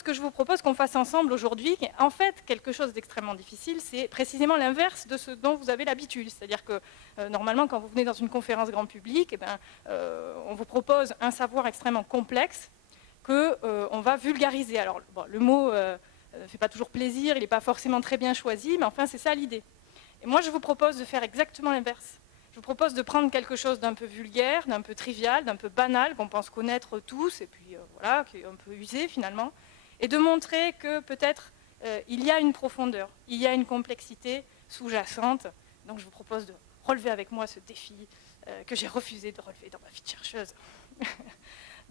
ce que je vous propose qu'on fasse ensemble aujourd'hui, qui est en fait quelque chose d'extrêmement difficile, c'est précisément l'inverse de ce dont vous avez l'habitude. C'est-à-dire que normalement, quand vous venez dans une conférence grand public, on vous propose un savoir extrêmement complexe qu'on va vulgariser. Alors, bon, le mot ne fait pas toujours plaisir, il n'est pas forcément très bien choisi, mais enfin, c'est ça l'idée. Et moi, je vous propose de faire exactement l'inverse. Je vous propose de prendre quelque chose d'un peu vulgaire, d'un peu trivial, d'un peu banal, qu'on pense connaître tous, et puis voilà, qui est un peu usé finalement, et de montrer que peut-être il y a une profondeur, il y a une complexité sous-jacente. Donc je vous propose de relever avec moi ce défi que j'ai refusé de relever dans ma vie de chercheuse.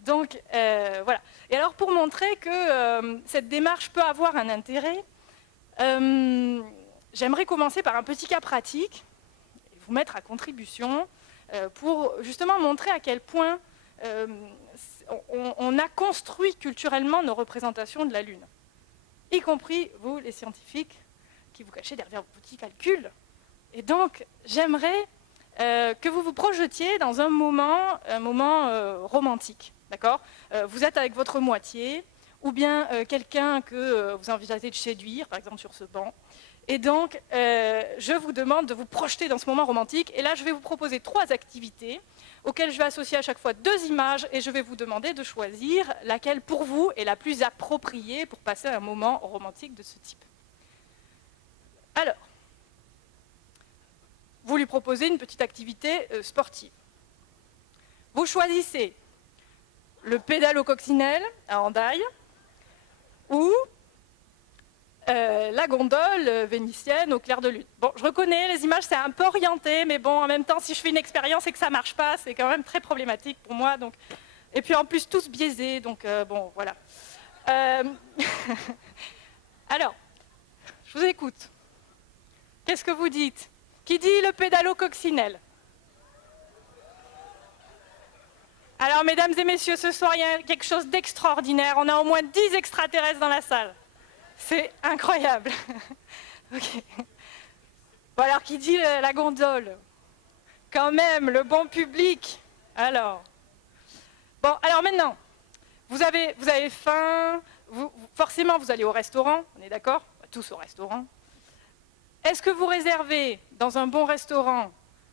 Donc voilà. Et alors pour montrer que cette démarche peut avoir un intérêt, j'aimerais commencer par un petit cas pratique, vous mettre à contribution pour justement montrer à quel point on a construit culturellement nos représentations de la Lune, y compris vous, les scientifiques, qui vous cachez derrière vos petits calculs. Et donc, j'aimerais que vous vous projetiez dans un moment romantique, d'accord ? Vous êtes avec votre moitié, ou bien quelqu'un que vous envisagez de séduire, par exemple sur ce banc. Et donc, je vous demande de vous projeter dans ce moment romantique. Et là, je vais vous proposer 3 activités auxquelles je vais associer à chaque fois 2 images et je vais vous demander de choisir laquelle, pour vous, est la plus appropriée pour passer un moment romantique de ce type. Alors, vous lui proposez une petite activité sportive. Vous choisissez le pédalo-coccinelle à Hendaye ou la gondole vénitienne au clair de lune. Bon, je reconnais, les images, c'est un peu orienté, mais bon, en même temps, si je fais une expérience et que ça ne marche pas, c'est quand même très problématique pour moi. Donc... Et puis en plus, tous biaisés, donc bon, voilà. Alors, je vous écoute. Qu'est-ce que vous dites? Qui dit le pédalo-coccinelle? Alors, mesdames et messieurs, ce soir, il y a quelque chose d'extraordinaire. On a au moins 10 extraterrestres dans la salle. C'est incroyable. Okay. Bon, alors, qui dit la gondole? Quand même, le bon public. Alors. Bon, alors maintenant, vous avez faim. Forcément, vous allez au restaurant. On est d'accord? Tous au restaurant. Est-ce que vous réservez dans un bon restaurant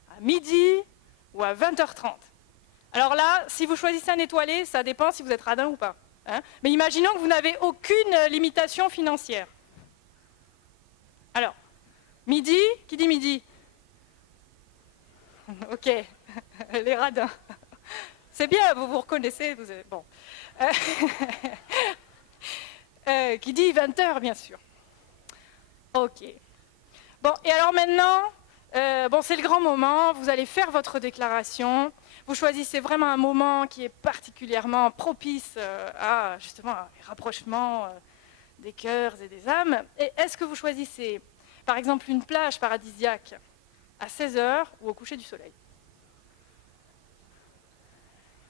à midi ou à 20h30? Alors là, si vous choisissez un étoilé, ça dépend si vous êtes radin ou pas. Hein, mais imaginons que vous n'avez aucune limitation financière. Alors, midi, qui dit midi? Ok, les radins. C'est bien, vous vous reconnaissez. Vous avez... Bon. Qui dit 20h, bien sûr. Ok. Bon, et alors maintenant, bon, c'est le grand moment, vous allez faire votre déclaration. Vous choisissez vraiment un moment qui est particulièrement propice à justement les rapprochements des cœurs et des âmes. Et est-ce que vous choisissez, par exemple, une plage paradisiaque à 16h ou au coucher du soleil?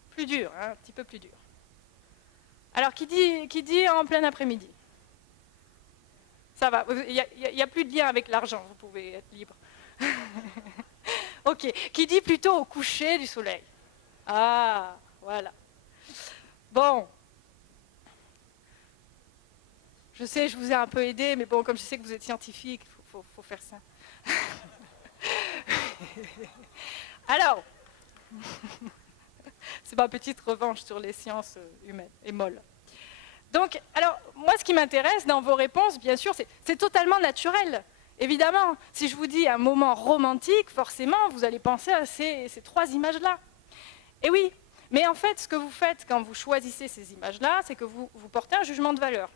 Plus dur, hein, un petit peu plus dur. Alors, qui dit en plein après-midi? Ça va, il n'y a plus de lien avec l'argent, vous pouvez être libre. Ok, qui dit plutôt au coucher du soleil? Ah, voilà. Bon. Je sais, je vous ai un peu aidé, mais bon, comme je sais que vous êtes scientifique, il faut faire ça. Alors, c'est ma petite revanche sur les sciences humaines et molles. Donc, alors, moi, ce qui m'intéresse dans vos réponses, bien sûr, c'est totalement naturel. Évidemment, si je vous dis un moment romantique, forcément, vous allez penser à ces 3 images-là. Et oui, mais en fait, ce que vous faites quand vous choisissez ces images-là, c'est que vous portez un jugement de valeur.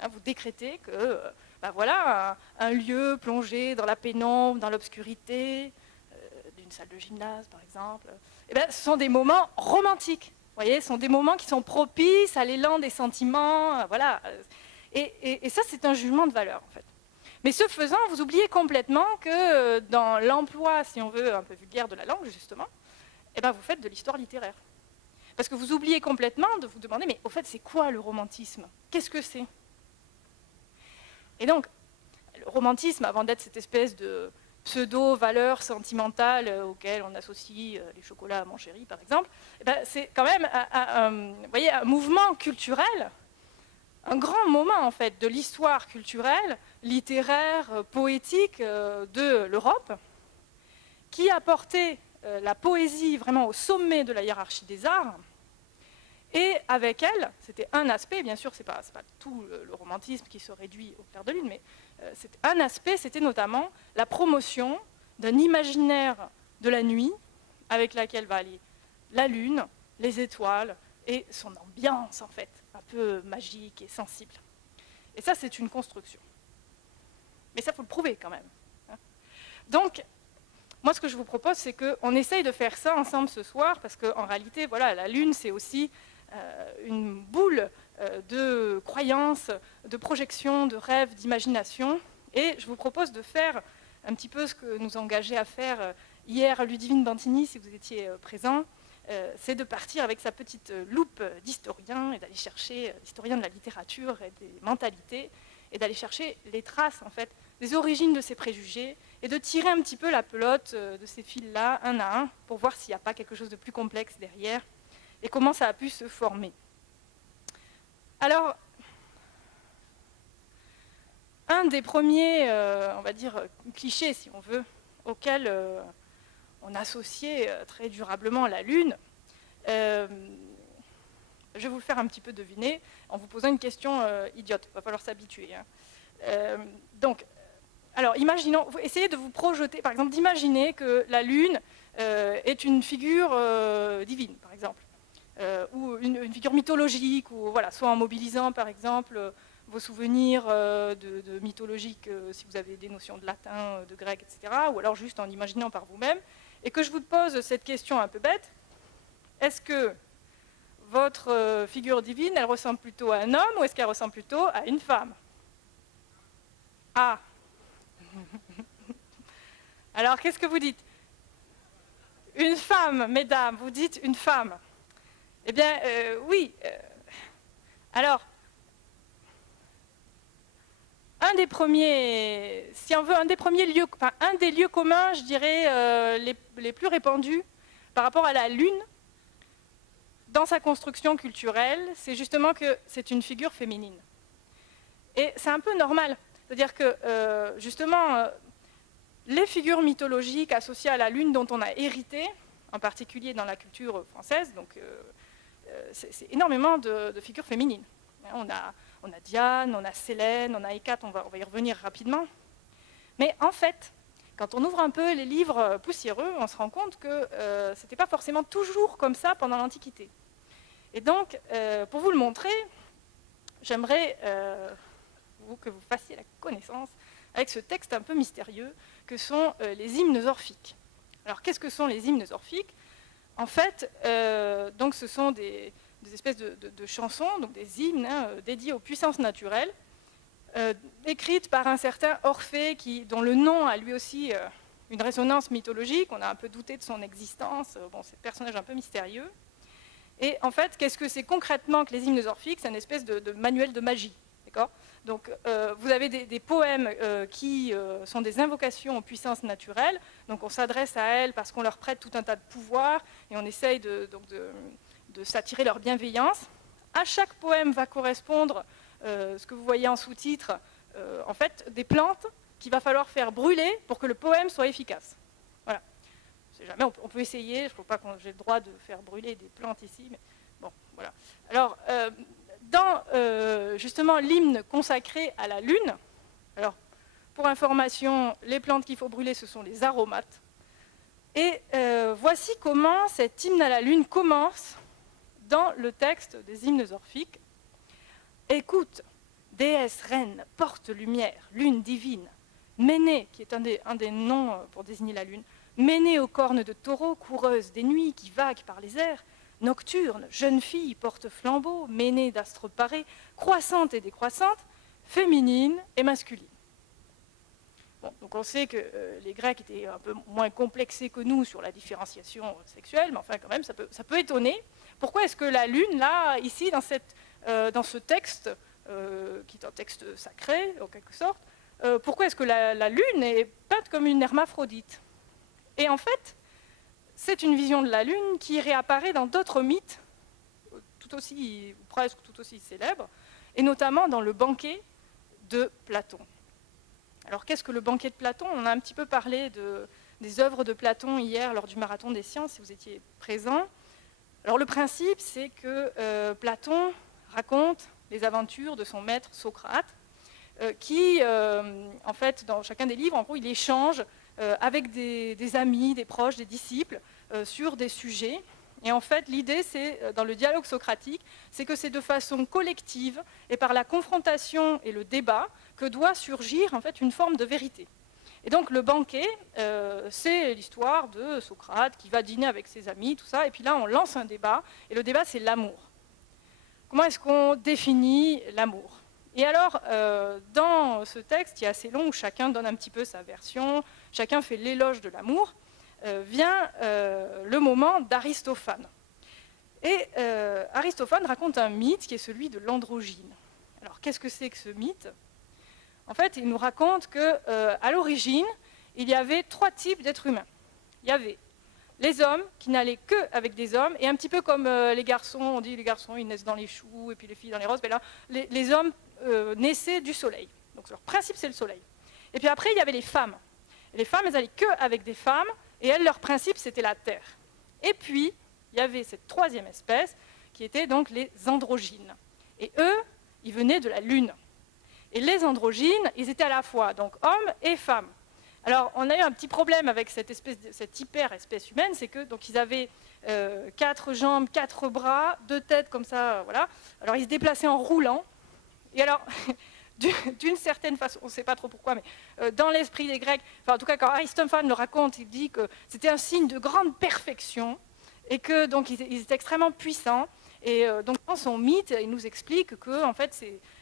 Hein, vous décrétez que, ben voilà, un lieu plongé dans la pénombre, dans l'obscurité, d'une salle de gymnase, par exemple, eh ben, ce sont des moments romantiques. Vous voyez, ce sont des moments qui sont propices à l'élan des sentiments, voilà. Et ça, c'est un jugement de valeur, en fait. Mais ce faisant, vous oubliez complètement que dans l'emploi, si on veut, un peu vulgaire de la langue, justement, eh ben, vous faites de l'histoire littéraire. Parce que vous oubliez complètement de vous demander, mais au fait, c'est quoi le romantisme? Qu'est-ce que c'est? Et donc, le romantisme, avant d'être cette espèce de pseudo-valeur sentimentale auquel on associe les chocolats à mon chéri, par exemple, eh ben, c'est quand même voyez, un mouvement culturel un grand moment en fait de l'histoire culturelle, littéraire, poétique de l'Europe, qui a porté la poésie vraiment au sommet de la hiérarchie des arts. Et avec elle, c'était un aspect, bien sûr, c'est pas tout le romantisme qui se réduit au clair de lune, mais c'est un aspect, c'était notamment la promotion d'un imaginaire de la nuit avec laquelle va aller la lune, les étoiles et son ambiance, en fait, un peu magique et sensible. Et ça, c'est une construction. Mais ça, il faut le prouver quand même. Donc, moi, ce que je vous propose, c'est qu'on essaye de faire ça ensemble ce soir, parce qu'en réalité, voilà, la lune, c'est aussi une boule de croyances, de projections, de rêves, d'imagination. Et je vous propose de faire un petit peu ce que nous engageait à faire hier Ludivine Bantini, si vous étiez présent, c'est de partir avec sa petite loupe d'historien et d'aller chercher, d'historien de la littérature et des mentalités, et d'aller chercher les traces, en fait, des origines de ces préjugés, et de tirer un petit peu la pelote de ces fils-là, un à un, pour voir s'il n'y a pas quelque chose de plus complexe derrière, et comment ça a pu se former. Alors, un des premiers, on va dire, clichés, si on veut, auxquels on associait très durablement la Lune, je vais vous le faire un petit peu deviner en vous posant une question idiote. Il va falloir s'habituer. Hein. Donc, alors, imaginons, essayez de vous projeter, par exemple, d'imaginer que la Lune est une figure divine, par exemple, ou une figure mythologique, ou voilà, soit en mobilisant, par exemple, vos souvenirs de mythologiques, si vous avez des notions de latin, de grec, etc., ou alors juste en imaginant par vous-même, et que je vous pose cette question un peu bête. Est-ce que votre figure divine, elle ressemble plutôt à un homme, ou est-ce qu'elle ressemble plutôt à une femme? Ah. Alors, qu'est-ce que vous dites? Une femme, mesdames, vous dites une femme. Eh bien, oui. Alors, un des premiers, si on veut, un des premiers lieux, enfin, un des lieux communs, je dirais, les plus répandus par rapport à la Lune, dans sa construction culturelle, c'est justement que c'est une figure féminine. Et c'est un peu normal. C'est-à-dire que, justement, les figures mythologiques associées à la Lune dont on a hérité, en particulier dans la culture française, donc c'est énormément de figures féminines. On a Diane, on a Célène, on a Hécate, on va y revenir rapidement. Mais en fait, quand on ouvre un peu les livres poussiéreux, on se rend compte que ce n'était pas forcément toujours comme ça pendant l'Antiquité. Et donc, pour vous le montrer, j'aimerais que vous fassiez la connaissance avec ce texte un peu mystérieux que sont les hymnes orphiques. Alors, qu'est-ce que sont les hymnes orphiques? En fait, donc, ce sont des espèces de chansons, donc des hymnes dédiés aux puissances naturelles, écrites par un certain Orphée, dont le nom a lui aussi une résonance mythologique. On a un peu douté de son existence. Bon, c'est un personnage un peu mystérieux. Et en fait, qu'est-ce que c'est concrètement que les hymnes orphiques? C'est une espèce de manuel de magie. Donc, vous avez des poèmes qui sont des invocations aux puissances naturelles. Donc, on s'adresse à elles parce qu'on leur prête tout un tas de pouvoirs et on essaye de s'attirer leur bienveillance. À chaque poème va correspondre, ce que vous voyez en sous-titre, en fait, des plantes qu'il va falloir faire brûler pour que le poème soit efficace. Voilà. Jamais, on peut essayer, je ne trouve pas que j'ai le droit de faire brûler des plantes ici, mais bon, voilà. Alors, dans justement l'hymne consacré à la Lune, alors pour information, les plantes qu'il faut brûler, ce sont les aromates. Et voici comment cet hymne à la Lune commence dans le texte des hymnes orphiques. Écoute, déesse reine, porte lumière, lune divine, Ménée, qui est un des noms pour désigner la Lune, Ménée aux cornes de taureau, coureuse des nuits qui vaguent par les airs, nocturne, jeune fille, porte-flambeau, Ménée d'astres parés, croissante et décroissante, féminine et masculine. Bon, donc on sait que les Grecs étaient un peu moins complexés que nous sur la différenciation sexuelle, mais enfin quand même, ça peut étonner. Pourquoi est-ce que la Lune, là, ici, dans ce texte, qui est un texte sacré, en quelque sorte, pourquoi est-ce que la Lune est peinte comme une hermaphrodite? Et en fait, c'est une vision de la Lune qui réapparaît dans d'autres mythes, tout aussi, ou presque tout aussi célèbres, et notamment dans le banquet de Platon. Alors qu'est-ce que le banquet de Platon? On a un petit peu parlé des œuvres de Platon hier lors du Marathon des Sciences, si vous étiez présents. Alors le principe, c'est que Platon raconte les aventures de son maître Socrate, qui, en fait, dans chacun des livres, en gros, il échange avec des amis, des proches, des disciples, sur des sujets. Et en fait, l'idée, c'est, dans le dialogue socratique, c'est que c'est de façon collective et par la confrontation et le débat que doit surgir, en fait, une forme de vérité. Et donc, le banquet, c'est l'histoire de Socrate qui va dîner avec ses amis, tout ça, et puis là, on lance un débat, et le débat, c'est l'amour. Comment est-ce qu'on définit l'amour? Et alors, dans ce texte, qui est assez long, où chacun donne un petit peu sa version, chacun fait l'éloge de l'amour, vient le moment d'Aristophane. Et Aristophane raconte un mythe qui est celui de l'androgyne. Alors, qu'est-ce que c'est que ce mythe? En fait, il nous raconte qu'à l'origine, il y avait 3 types d'êtres humains. Il y avait les hommes qui n'allaient qu'avec des hommes, et un petit peu comme les garçons, on dit les garçons ils naissent dans les choux, et puis les filles dans les roses, mais là, les hommes naissaient du soleil. Donc leur principe, c'est le soleil. Et puis après, il y avait les femmes. Et les femmes, elles n'allaient qu'avec des femmes, et elles, leur principe, c'était la terre. Et puis, il y avait cette 3e espèce, qui était donc les androgynes. Et eux, ils venaient de la Lune. Et les androgynes, ils étaient à la fois donc hommes et femmes. Alors, on a eu un petit problème avec cette hyper-espèce humaine, c'est que donc ils avaient 4 jambes, 4 bras, 2 têtes comme ça, voilà. Alors, ils se déplaçaient en roulant. Et alors, d'une certaine façon, on ne sait pas trop pourquoi, mais dans l'esprit des Grecs, enfin en tout cas quand Aristophane le raconte, il dit que c'était un signe de grande perfection et que donc ils étaient extrêmement puissants. Et donc dans son mythe, il nous explique que en fait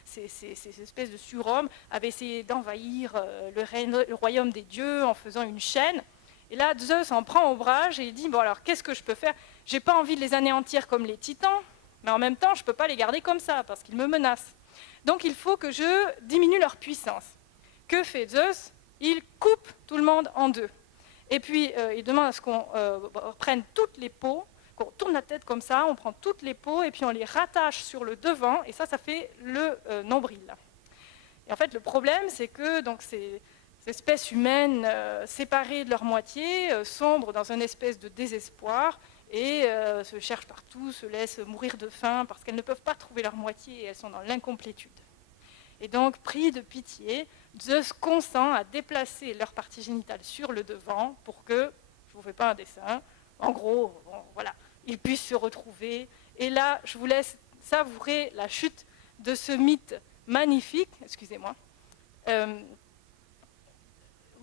ces espèces de surhommes avaient essayé d'envahir le royaume des dieux en faisant une chaîne. Et là, Zeus en prend ombrage et il dit bon alors qu'est-ce que je peux faire? J'ai pas envie de les anéantir comme les titans, mais en même temps je peux pas les garder comme ça parce qu'ils me menacent. Donc il faut que je diminue leur puissance. Que fait Zeus? Il coupe tout le monde en 2. Et puis il demande à ce qu'on prenne toutes les peaux, qu'on tourne la tête comme ça, on prend toutes les peaux et puis on les rattache sur le devant, et ça fait le nombril. Et en fait, le problème, c'est que donc, ces espèces humaines séparées de leur moitié sombrent dans une espèce de désespoir et se cherchent partout, se laissent mourir de faim parce qu'elles ne peuvent pas trouver leur moitié et elles sont dans l'incomplétude. Et donc, pris de pitié, Zeus consent à déplacer leur partie génitale sur le devant pour que, je ne vous fais pas un dessin, en gros, bon, voilà, ils puissent se retrouver. Et là, je vous laisse savourer la chute de ce mythe magnifique. Excusez-moi.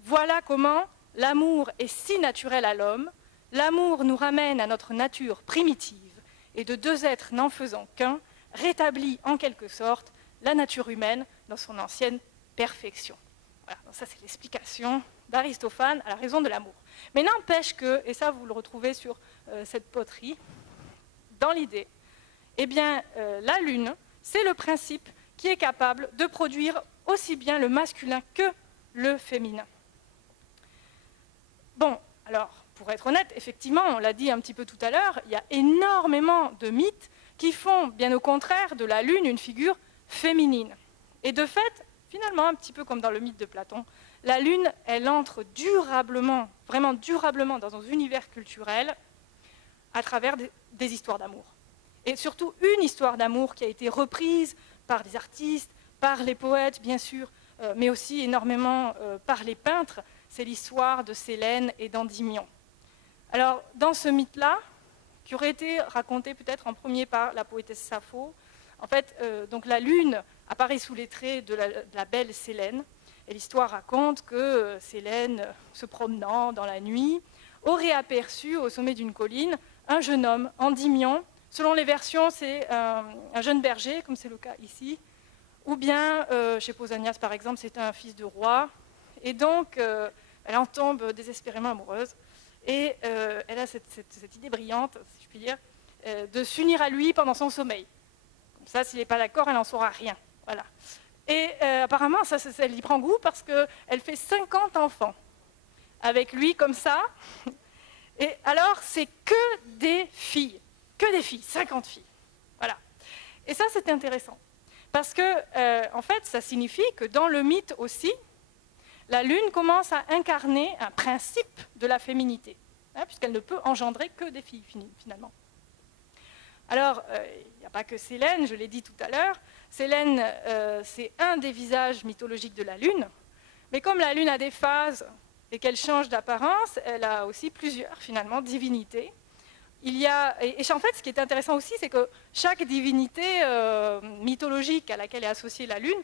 Voilà comment l'amour est si naturel à l'homme. L'amour nous ramène à notre nature primitive, et de 2 êtres n'en faisant qu'un, rétablit en quelque sorte la nature humaine dans son ancienne perfection. Voilà, donc ça c'est l'explication d'Aristophane à la raison de l'amour. Mais n'empêche que, et ça vous le retrouvez sur cette poterie, dans l'idée, eh bien la Lune, c'est le principe qui est capable de produire aussi bien le masculin que le féminin. Bon, alors, pour être honnête, effectivement, on l'a dit un petit peu tout à l'heure, il y a énormément de mythes qui font, bien au contraire, de la Lune une figure féminine. Et de fait, finalement, un petit peu comme dans le mythe de Platon, la Lune, elle entre durablement, vraiment durablement dans un univers culturel à travers des histoires d'amour. Et surtout une histoire d'amour qui a été reprise par des artistes, par les poètes, bien sûr, mais aussi énormément par les peintres. C'est l'histoire de Célène et d'Endymion. Alors, dans ce mythe-là, qui aurait été raconté peut-être en premier par la poétesse Sappho, en fait, donc la Lune apparaît sous les traits de la belle Célène, et l'histoire raconte que Célène, se promenant dans la nuit, aurait aperçu au sommet d'une colline un jeune homme, Endymion. Selon les versions, c'est un jeune berger, comme c'est le cas ici, ou bien, chez Pausanias par exemple, c'est un fils de roi, et donc elle en tombe désespérément amoureuse, et elle a cette idée brillante, si je puis dire, de s'unir à lui pendant son sommeil. Comme ça, s'il n'est pas d'accord, elle n'en saura rien. Voilà. Et apparemment, elle y prend goût parce qu'elle fait 50 enfants avec lui comme ça. Et alors, c'est que des filles, 50 filles. Voilà. Et ça, c'est intéressant. Parce que, en fait, ça signifie que dans le mythe aussi, la Lune commence à incarner un principe de la féminité, hein, puisqu'elle ne peut engendrer que des filles, finalement. Alors, il n'y a pas que Sélène, je l'ai dit tout à l'heure. Sélène, c'est un des visages mythologiques de la Lune. Mais comme la Lune a des phases et qu'elle change d'apparence, elle a aussi plusieurs, finalement, divinités. Et en fait, ce qui est intéressant aussi, c'est que chaque divinité mythologique à laquelle est associée la Lune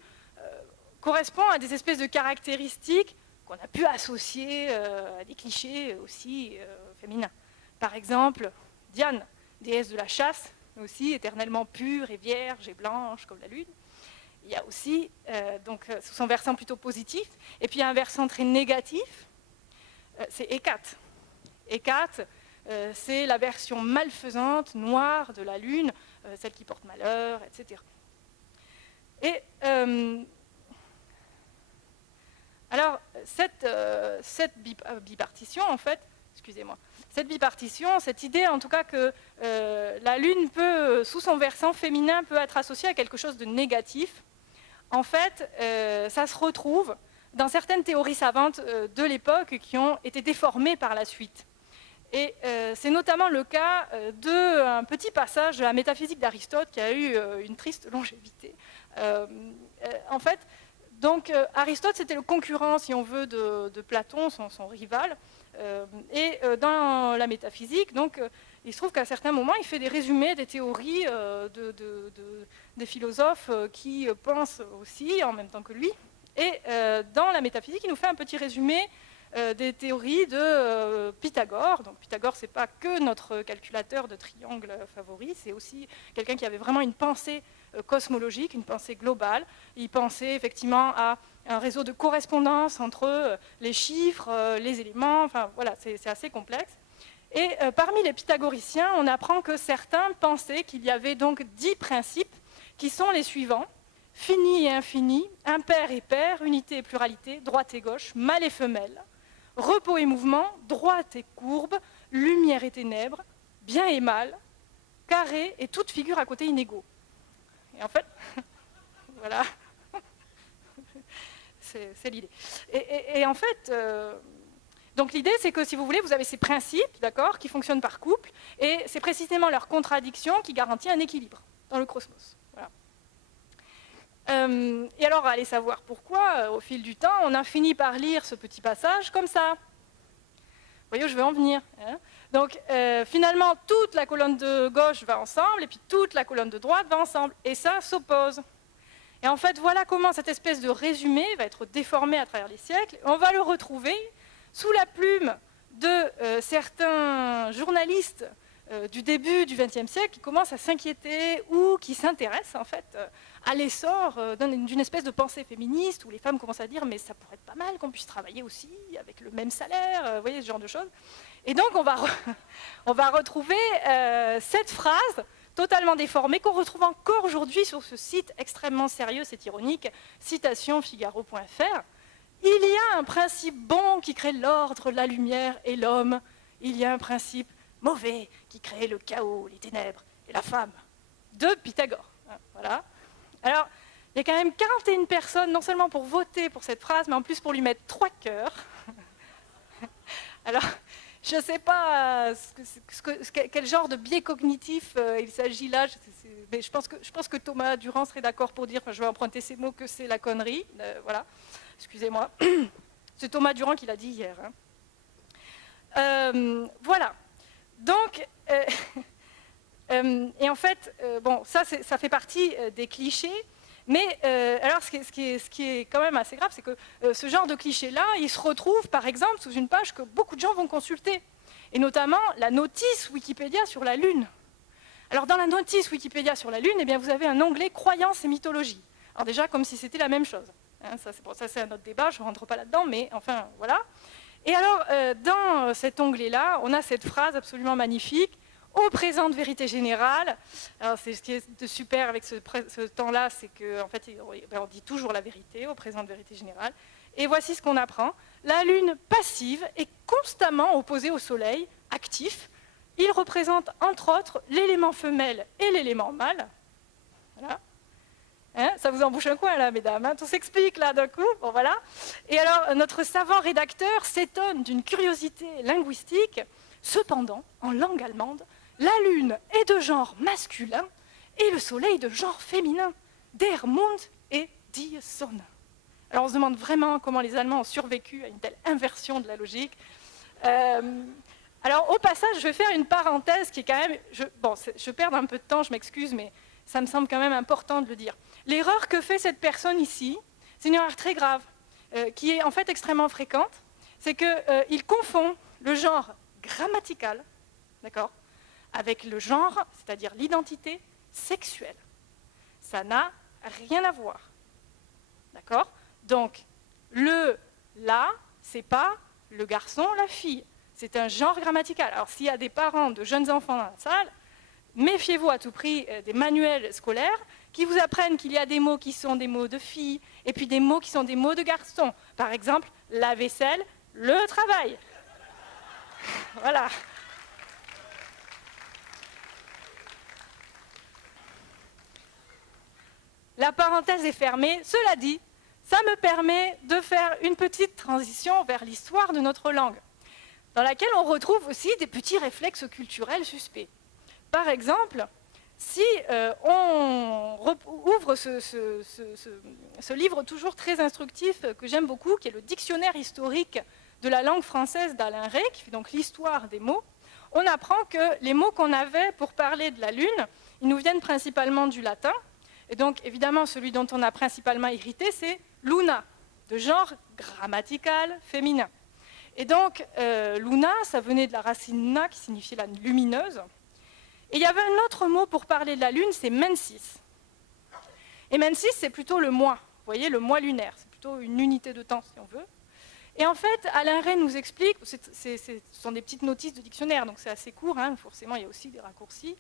correspond à des espèces de caractéristiques qu'on a pu associer à des clichés aussi féminins. Par exemple, Diane, déesse de la chasse, aussi éternellement pure et vierge et blanche comme la Lune. Il y a aussi, donc, sous son versant plutôt positif, et puis un versant très négatif, c'est Hécate. Hécate, c'est la version malfaisante, noire de la Lune, celle qui porte malheur, etc. Et alors, cette bipartition, en fait, excusez-moi, cette bipartition, cette idée en tout cas que la Lune peut, sous son versant féminin, peut être associée à quelque chose de négatif, en fait, ça se retrouve dans certaines théories savantes de l'époque qui ont été déformées par la suite. Et c'est notamment le cas d'un petit passage de la métaphysique d'Aristote qui a eu une triste longévité. En fait, donc Aristote, c'était le concurrent, si on veut, de Platon, son rival. Et dans la métaphysique, donc, il se trouve qu'à certains moments, il fait des résumés des théories des philosophes qui pensent aussi en même temps que lui. Et dans la métaphysique, il nous fait un petit résumé des théories de Pythagore. Donc Pythagore, ce n'est pas que notre calculateur de triangles favori, c'est aussi quelqu'un qui avait vraiment une pensée cosmologique, une pensée globale. Il pensait effectivement à un réseau de correspondance entre les chiffres, les éléments, enfin voilà, c'est assez complexe. Et parmi les pythagoriciens, on apprend que certains pensaient qu'il y avait donc 10 principes qui sont les suivants: fini et infini, impair et pair, unité et pluralité, droite et gauche, mâle et femelle, repos et mouvement, droite et courbe, lumière et ténèbres, bien et mal, carré et toute figure à côté inégaux. Et en fait, voilà, c'est l'idée. Et en fait, donc l'idée, c'est que si vous voulez, vous avez ces principes, d'accord, qui fonctionnent par couple, et c'est précisément leur contradiction qui garantit un équilibre dans le cosmos. Voilà. Et alors, allez savoir pourquoi, au fil du temps, on a fini par lire ce petit passage comme ça. Vous voyez où je veux en venir, hein? Donc, finalement, toute la colonne de gauche va ensemble, et puis toute la colonne de droite va ensemble, et ça s'oppose. Et en fait, voilà comment cette espèce de résumé va être déformé à travers les siècles. On va le retrouver sous la plume de certains journalistes du début du XXe siècle qui commencent à s'inquiéter ou qui s'intéressent en fait à l'essor d'une espèce de pensée féministe où les femmes commencent à dire mais ça pourrait être pas mal qu'on puisse travailler aussi avec le même salaire, vous voyez ce genre de choses. Et donc on va retrouver cette phrase totalement déformée qu'on retrouve encore aujourd'hui sur ce site extrêmement sérieux, c'est ironique, citationfigaro.fr. Il y a un principe bon qui crée l'ordre, la lumière et l'homme. Il y a un principe mauvais qui crée le chaos, les ténèbres et la femme. De Pythagore. Voilà. Alors, il y a quand même 41 personnes, non seulement pour voter pour cette phrase, mais en plus pour lui mettre 3 cœurs. Alors, je ne sais pas quel genre de biais cognitif il s'agit là, mais je pense que Thomas Durand serait d'accord pour dire, enfin, je vais emprunter ces mots, que c'est la connerie. Voilà. Excusez-moi, c'est Thomas Durand qui l'a dit hier. Hein. Voilà. Donc, et en fait, bon, ça fait partie des clichés. Mais alors, ce qui est quand même assez grave, c'est que ce genre de cliché-là, il se retrouve, par exemple, sous une page que beaucoup de gens vont consulter, et notamment la notice Wikipédia sur la Lune. Alors, dans la notice Wikipédia sur la Lune, eh bien, vous avez un onglet croyances et mythologie. Alors déjà, comme si c'était la même chose. Hein, ça, c'est un autre débat, je ne rentre pas là-dedans, mais enfin, voilà. Et alors, dans cet onglet-là, on a cette phrase absolument magnifique: au présent de vérité générale. Alors, ce qui est de super avec ce temps-là, c'est qu'en fait, on dit toujours la vérité, au présent de vérité générale. Et voici ce qu'on apprend. La Lune passive est constamment opposée au Soleil, actif. Il représente, entre autres, l'élément femelle et l'élément mâle. Voilà. Hein, ça vous embouche un coin là, mesdames, hein, tout s'explique là d'un coup, bon voilà. Et alors, notre savant rédacteur s'étonne d'une curiosité linguistique. Cependant, en langue allemande, la lune est de genre masculin et le soleil de genre féminin. Der Mond et die Sonne. Alors on se demande vraiment comment les Allemands ont survécu à une telle inversion de la logique. Alors au passage, je vais faire une parenthèse qui est quand même... je perds un peu de temps, je m'excuse, mais ça me semble quand même important de le dire. L'erreur que fait cette personne ici, c'est une erreur très grave, qui est en fait extrêmement fréquente, c'est qu'il confond le genre grammatical, d'accord, avec le genre, c'est-à-dire l'identité sexuelle. Ça n'a rien à voir, d'accord? Donc, là, c'est pas le garçon, la fille, c'est un genre grammatical. Alors, s'il y a des parents de jeunes enfants dans la salle, méfiez-vous à tout prix des manuels scolaires qui vous apprennent qu'il y a des mots qui sont des mots de filles et puis des mots qui sont des mots de garçons. Par exemple, la vaisselle, le travail. Voilà. La parenthèse est fermée. Cela dit, ça me permet de faire une petite transition vers l'histoire de notre langue, dans laquelle on retrouve aussi des petits réflexes culturels suspects. Par exemple, si on ouvre ce livre toujours très instructif que j'aime beaucoup, qui est le dictionnaire historique de la langue française d'Alain Rey, qui fait donc l'histoire des mots, on apprend que les mots qu'on avait pour parler de la Lune, ils nous viennent principalement du latin. Et donc, évidemment, celui dont on a principalement hérité, c'est luna, de genre grammatical féminin. Et donc, luna, ça venait de la racine na, qui signifiait la lumineuse. Et il y avait un autre mot pour parler de la Lune, c'est mensis. Et mensis, c'est plutôt le mois. Vous voyez, le mois lunaire. C'est plutôt une unité de temps, si on veut. Et en fait, Alain Rey nous explique, ce sont des petites notices de dictionnaire, donc c'est assez court, hein, forcément, il y a aussi des raccourcis.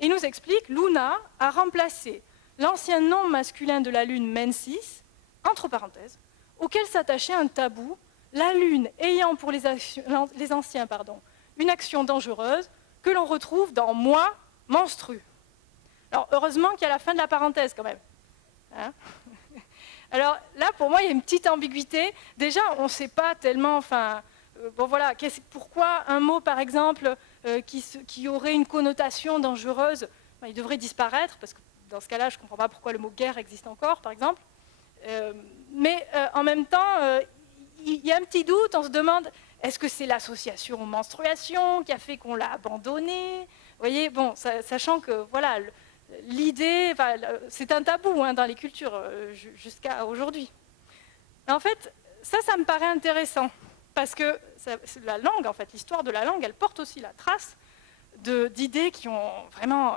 Et il nous explique, Luna a remplacé l'ancien nom masculin de la Lune, mensis, entre parenthèses, auquel s'attachait un tabou, la Lune ayant pour les anciens une action dangereuse, que l'on retrouve dans mois menstru. Alors, heureusement qu'il y a la fin de la parenthèse, quand même. Hein? Alors, là, pour moi, il y a une petite ambiguïté. Déjà, on ne sait pas tellement... bon, voilà, pourquoi un mot, par exemple, qui aurait une connotation dangereuse, il devrait disparaître, parce que dans ce cas-là, je ne comprends pas pourquoi le mot guerre existe encore, par exemple. Mais en même temps, il y a un petit doute, on se demande... Est-ce que c'est l'association aux menstruations qui a fait qu'on l'a abandonné? Vous voyez, bon, sachant que voilà, l'idée, c'est un tabou hein, dans les cultures jusqu'à aujourd'hui. En fait, ça me paraît intéressant parce que la langue, en fait, l'histoire de la langue, elle porte aussi la trace d'idées qui ont vraiment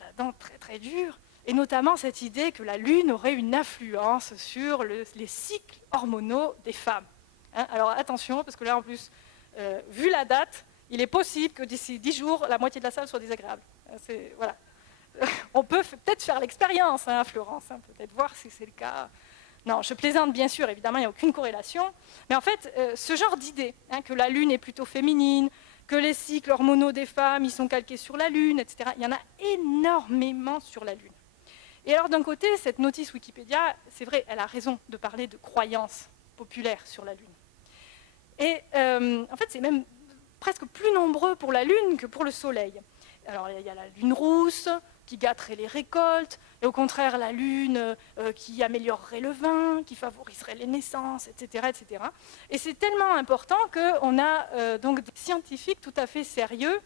la dent très très dure, et notamment cette idée que la Lune aurait une influence sur les cycles hormonaux des femmes. Hein, alors attention, parce que là en plus, vu la date, il est possible que d'ici 10 jours, la moitié de la salle soit désagréable. Voilà. On peut peut-être faire l'expérience, hein, Florence, hein, peut-être voir si c'est le cas. Non, je plaisante bien sûr, évidemment, il n'y a aucune corrélation. Mais en fait, ce genre d'idée, hein, que la Lune est plutôt féminine, que les cycles hormonaux des femmes, ils sont calqués sur la Lune, etc. Il y en a énormément sur la Lune. Et alors d'un côté, cette notice Wikipédia, c'est vrai, elle a raison de parler de croyances populaires sur la Lune. Et en fait, c'est même presque plus nombreux pour la Lune que pour le Soleil. Alors, il y a la Lune rousse, qui gâterait les récoltes, et au contraire, la Lune qui améliorerait le vin, qui favoriserait les naissances, etc. etc. Et c'est tellement important qu'on a donc des scientifiques tout à fait sérieux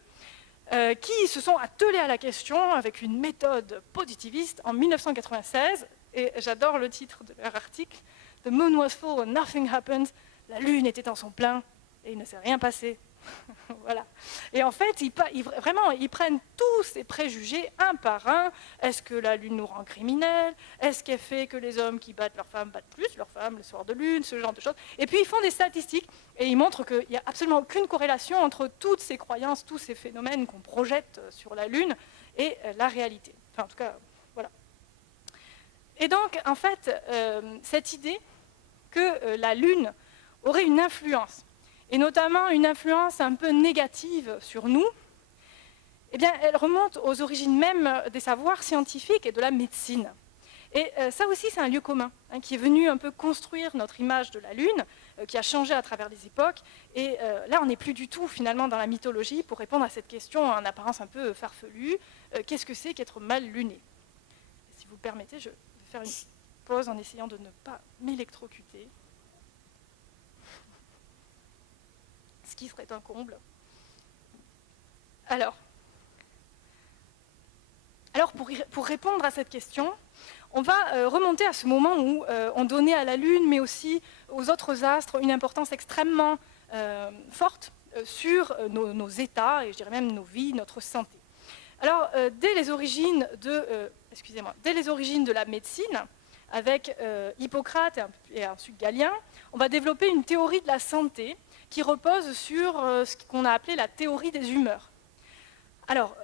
qui se sont attelés à la question avec une méthode positiviste en 1996, et j'adore le titre de leur article, « The moon was full and nothing happened ». La Lune était en son plein et il ne s'est rien passé. Voilà. Et en fait, ils prennent tous ces préjugés un par un. Est-ce que la Lune nous rend criminels? Est-ce qu'elle fait que les hommes qui battent leurs femmes battent plus leurs femmes le soir de Lune? Ce genre de choses. Et puis ils font des statistiques et ils montrent qu'il n'y a absolument aucune corrélation entre toutes ces croyances, tous ces phénomènes qu'on projette sur la Lune et la réalité. Enfin, en tout cas, voilà. Et donc, en fait, cette idée que la Lune aurait une influence, et notamment une influence un peu négative sur nous, eh bien, elle remonte aux origines même des savoirs scientifiques et de la médecine. Et ça aussi, c'est un lieu commun, hein, qui est venu un peu construire notre image de la Lune, qui a changé à travers les époques. Et là, on n'est plus du tout, finalement, dans la mythologie pour répondre à cette question en apparence un peu farfelue. Qu'est-ce que c'est qu'être mal luné? Si vous le permettez, je vais faire une pause en essayant de ne pas m'électrocuter. Ce qui serait un comble. Alors pour répondre à cette question, on va remonter à ce moment où on donnait à la Lune, mais aussi aux autres astres, une importance extrêmement forte sur nos états, et je dirais même nos vies, notre santé. Alors, dès les origines de la médecine, avec Hippocrate et ensuite Galien, on va développer une théorie de la santé qui repose sur ce qu'on a appelé la théorie des humeurs. Alors,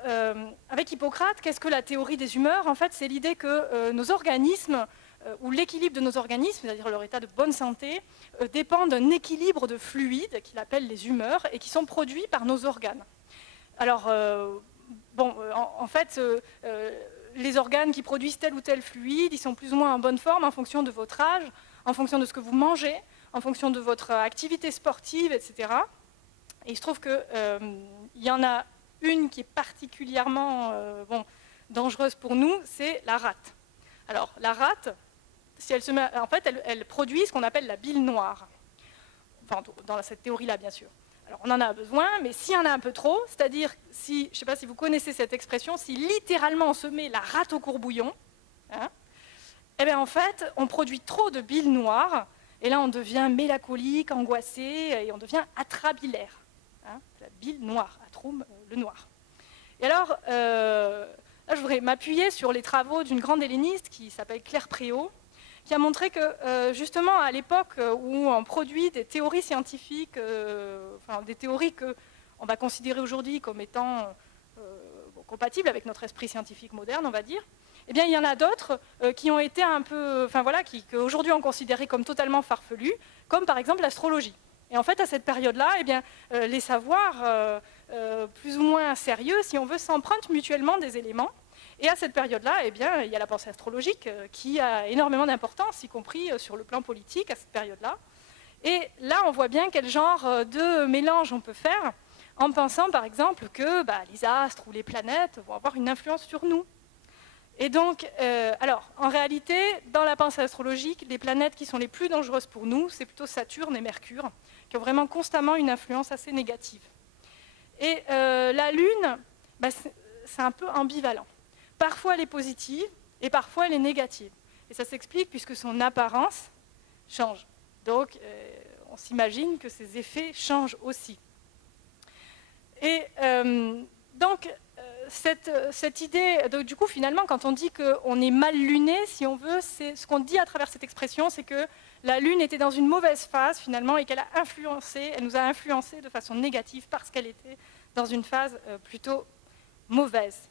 avec Hippocrate, qu'est-ce que la théorie des humeurs? En fait, c'est l'idée que nos organismes, ou l'équilibre de nos organismes, c'est-à-dire leur état de bonne santé, dépend d'un équilibre de fluides qu'il appelle les humeurs et qui sont produits par nos organes. Alors, en fait, les organes qui produisent tel ou tel fluide, ils sont plus ou moins en bonne forme en fonction de votre âge, en fonction de ce que vous mangez, en fonction de votre activité sportive, etc. Et il se trouve qu'il y en a une qui est particulièrement dangereuse pour nous, c'est la rate. Alors, la rate, si elle se met, en fait, elle produit ce qu'on appelle la bile noire. Enfin, dans cette théorie-là, bien sûr. Alors, on en a besoin, mais s'il y en a un peu trop, c'est-à-dire, si, je ne sais pas si vous connaissez cette expression, si littéralement on se met la rate au courbouillon, hein, eh bien, en fait, on produit trop de bile noire, et là, on devient mélancolique, angoissé, et on devient atrabilaire. Hein, la bile noire, atrome, le noir. Et alors, là, je voudrais m'appuyer sur les travaux d'une grande helléniste qui s'appelle Claire Préau, qui a montré que, justement, à l'époque où on produit des théories scientifiques, des théories qu'on va considérer aujourd'hui comme étant compatibles avec notre esprit scientifique moderne, on va dire, eh bien, il y en a d'autres qui ont été un peu, qu'aujourd'hui on considérait comme totalement farfelus, comme par exemple l'astrologie. Et en fait, à cette période-là, eh bien, les savoirs plus ou moins sérieux, si on veut, s'empruntent mutuellement des éléments. Et à cette période-là, eh bien, il y a la pensée astrologique qui a énormément d'importance, y compris sur le plan politique à cette période-là. Et là, on voit bien quel genre de mélange on peut faire en pensant, par exemple, que les astres ou les planètes vont avoir une influence sur nous. Et donc, en réalité, dans la pensée astrologique, les planètes qui sont les plus dangereuses pour nous, c'est plutôt Saturne et Mercure, qui ont vraiment constamment une influence assez négative. Et la Lune, c'est un peu ambivalent. Parfois, elle est positive et parfois, elle est négative. Et ça s'explique puisque son apparence change. Donc, on s'imagine que ses effets changent aussi. Et donc, cette idée, donc, du coup, finalement, quand on dit qu'on est mal luné, si on veut, c'est ce qu'on dit à travers cette expression, c'est que la Lune était dans une mauvaise phase, finalement, et qu'elle nous a influencés de façon négative parce qu'elle était dans une phase plutôt mauvaise.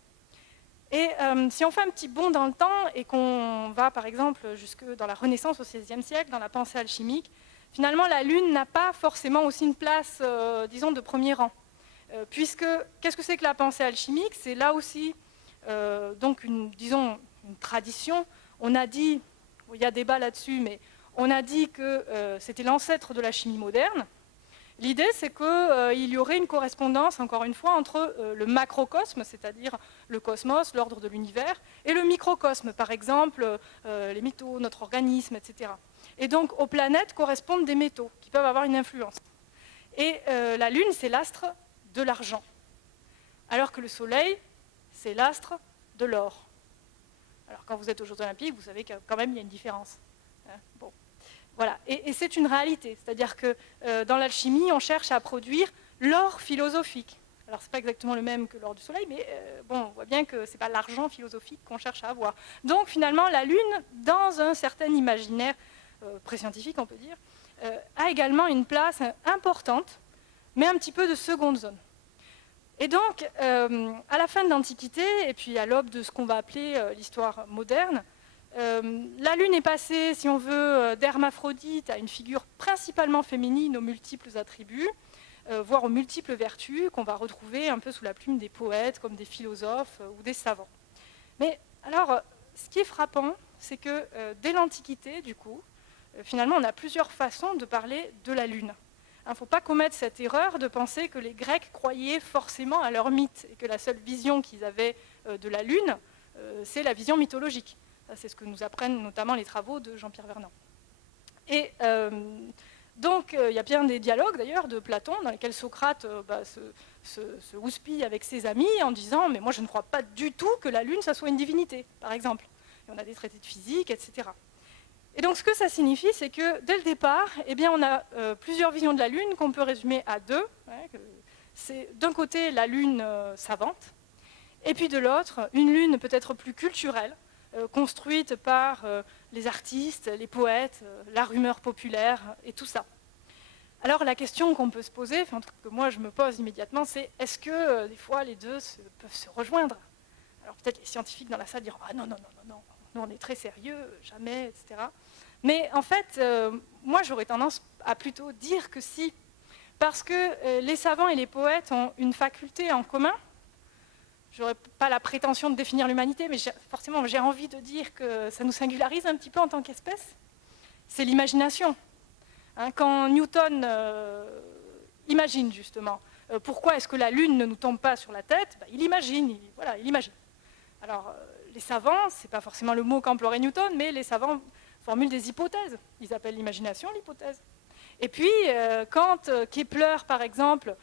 Et si on fait un petit bond dans le temps et qu'on va, par exemple, jusque dans la Renaissance au XVIe siècle, dans la pensée alchimique, finalement, la Lune n'a pas forcément aussi une place, disons, de premier rang. Puisque, qu'est-ce que c'est que la pensée alchimique? C'est là aussi, donc, une tradition. On a dit, il y a débat là-dessus, mais on a dit que c'était l'ancêtre de la chimie moderne. L'idée, c'est qu'il y aurait une correspondance, encore une fois, entre le macrocosme, c'est-à-dire le cosmos, l'ordre de l'univers, et le microcosme, par exemple, les métaux, notre organisme, etc. Et donc, aux planètes correspondent des métaux qui peuvent avoir une influence. Et la Lune, c'est l'astre de l'argent, alors que le Soleil, c'est l'astre de l'or. Alors, quand vous êtes aux Jeux Olympiques, vous savez qu'il y a une différence. Hein, bon. Voilà. Et c'est une réalité, c'est-à-dire que dans l'alchimie, on cherche à produire l'or philosophique. Alors, ce n'est pas exactement le même que l'or du Soleil, mais on voit bien que ce n'est pas l'argent philosophique qu'on cherche à avoir. Donc, finalement, la Lune, dans un certain imaginaire pré-scientifique, on peut dire, a également une place importante, mais un petit peu de seconde zone. Et donc, à la fin de l'Antiquité, et puis à l'aube de ce qu'on va appeler l'histoire moderne, la Lune est passée, si on veut, d'hermaphrodite à une figure principalement féminine aux multiples attributs, voire aux multiples vertus qu'on va retrouver un peu sous la plume des poètes, comme des philosophes ou des savants. Mais alors, ce qui est frappant, c'est que dès l'Antiquité, du coup, finalement, on a plusieurs façons de parler de la Lune. Il ne faut pas commettre cette erreur de penser que les Grecs croyaient forcément à leur mythe et que la seule vision qu'ils avaient de la Lune, c'est la vision mythologique. C'est ce que nous apprennent notamment les travaux de Jean-Pierre Vernant. Et donc, il y a bien des dialogues d'ailleurs de Platon dans lesquels Socrate se houspille avec ses amis en disant « mais moi je ne crois pas du tout que la Lune ça soit une divinité », par exemple. Et on a des traités de physique, etc. Et donc ce que ça signifie, c'est que dès le départ, eh bien, on a plusieurs visions de la Lune qu'on peut résumer à deux. C'est d'un côté la Lune savante, et puis de l'autre, une Lune peut-être plus culturelle, construite par les artistes, les poètes, la rumeur populaire et tout ça. Alors la question qu'on peut se poser, enfin, que moi je me pose immédiatement, c'est est-ce que des fois les deux peuvent se rejoindre? Alors peut-être les scientifiques dans la salle diront « ah non, non, non, non, non, nous on est très sérieux, jamais, etc. » Mais en fait, moi j'aurais tendance à plutôt dire que si, parce que les savants et les poètes ont une faculté en commun. Je n'aurais pas la prétention de définir l'humanité, mais forcément j'ai envie de dire que ça nous singularise un petit peu en tant qu'espèce. C'est l'imagination. Quand Newton imagine justement pourquoi est-ce que la Lune ne nous tombe pas sur la tête, il imagine, voilà, il imagine. Alors les savants, ce n'est pas forcément le mot qu'emploierait Newton, mais les savants formulent des hypothèses. Ils appellent l'imagination l'hypothèse. Et puis quand Kepler, par exemple,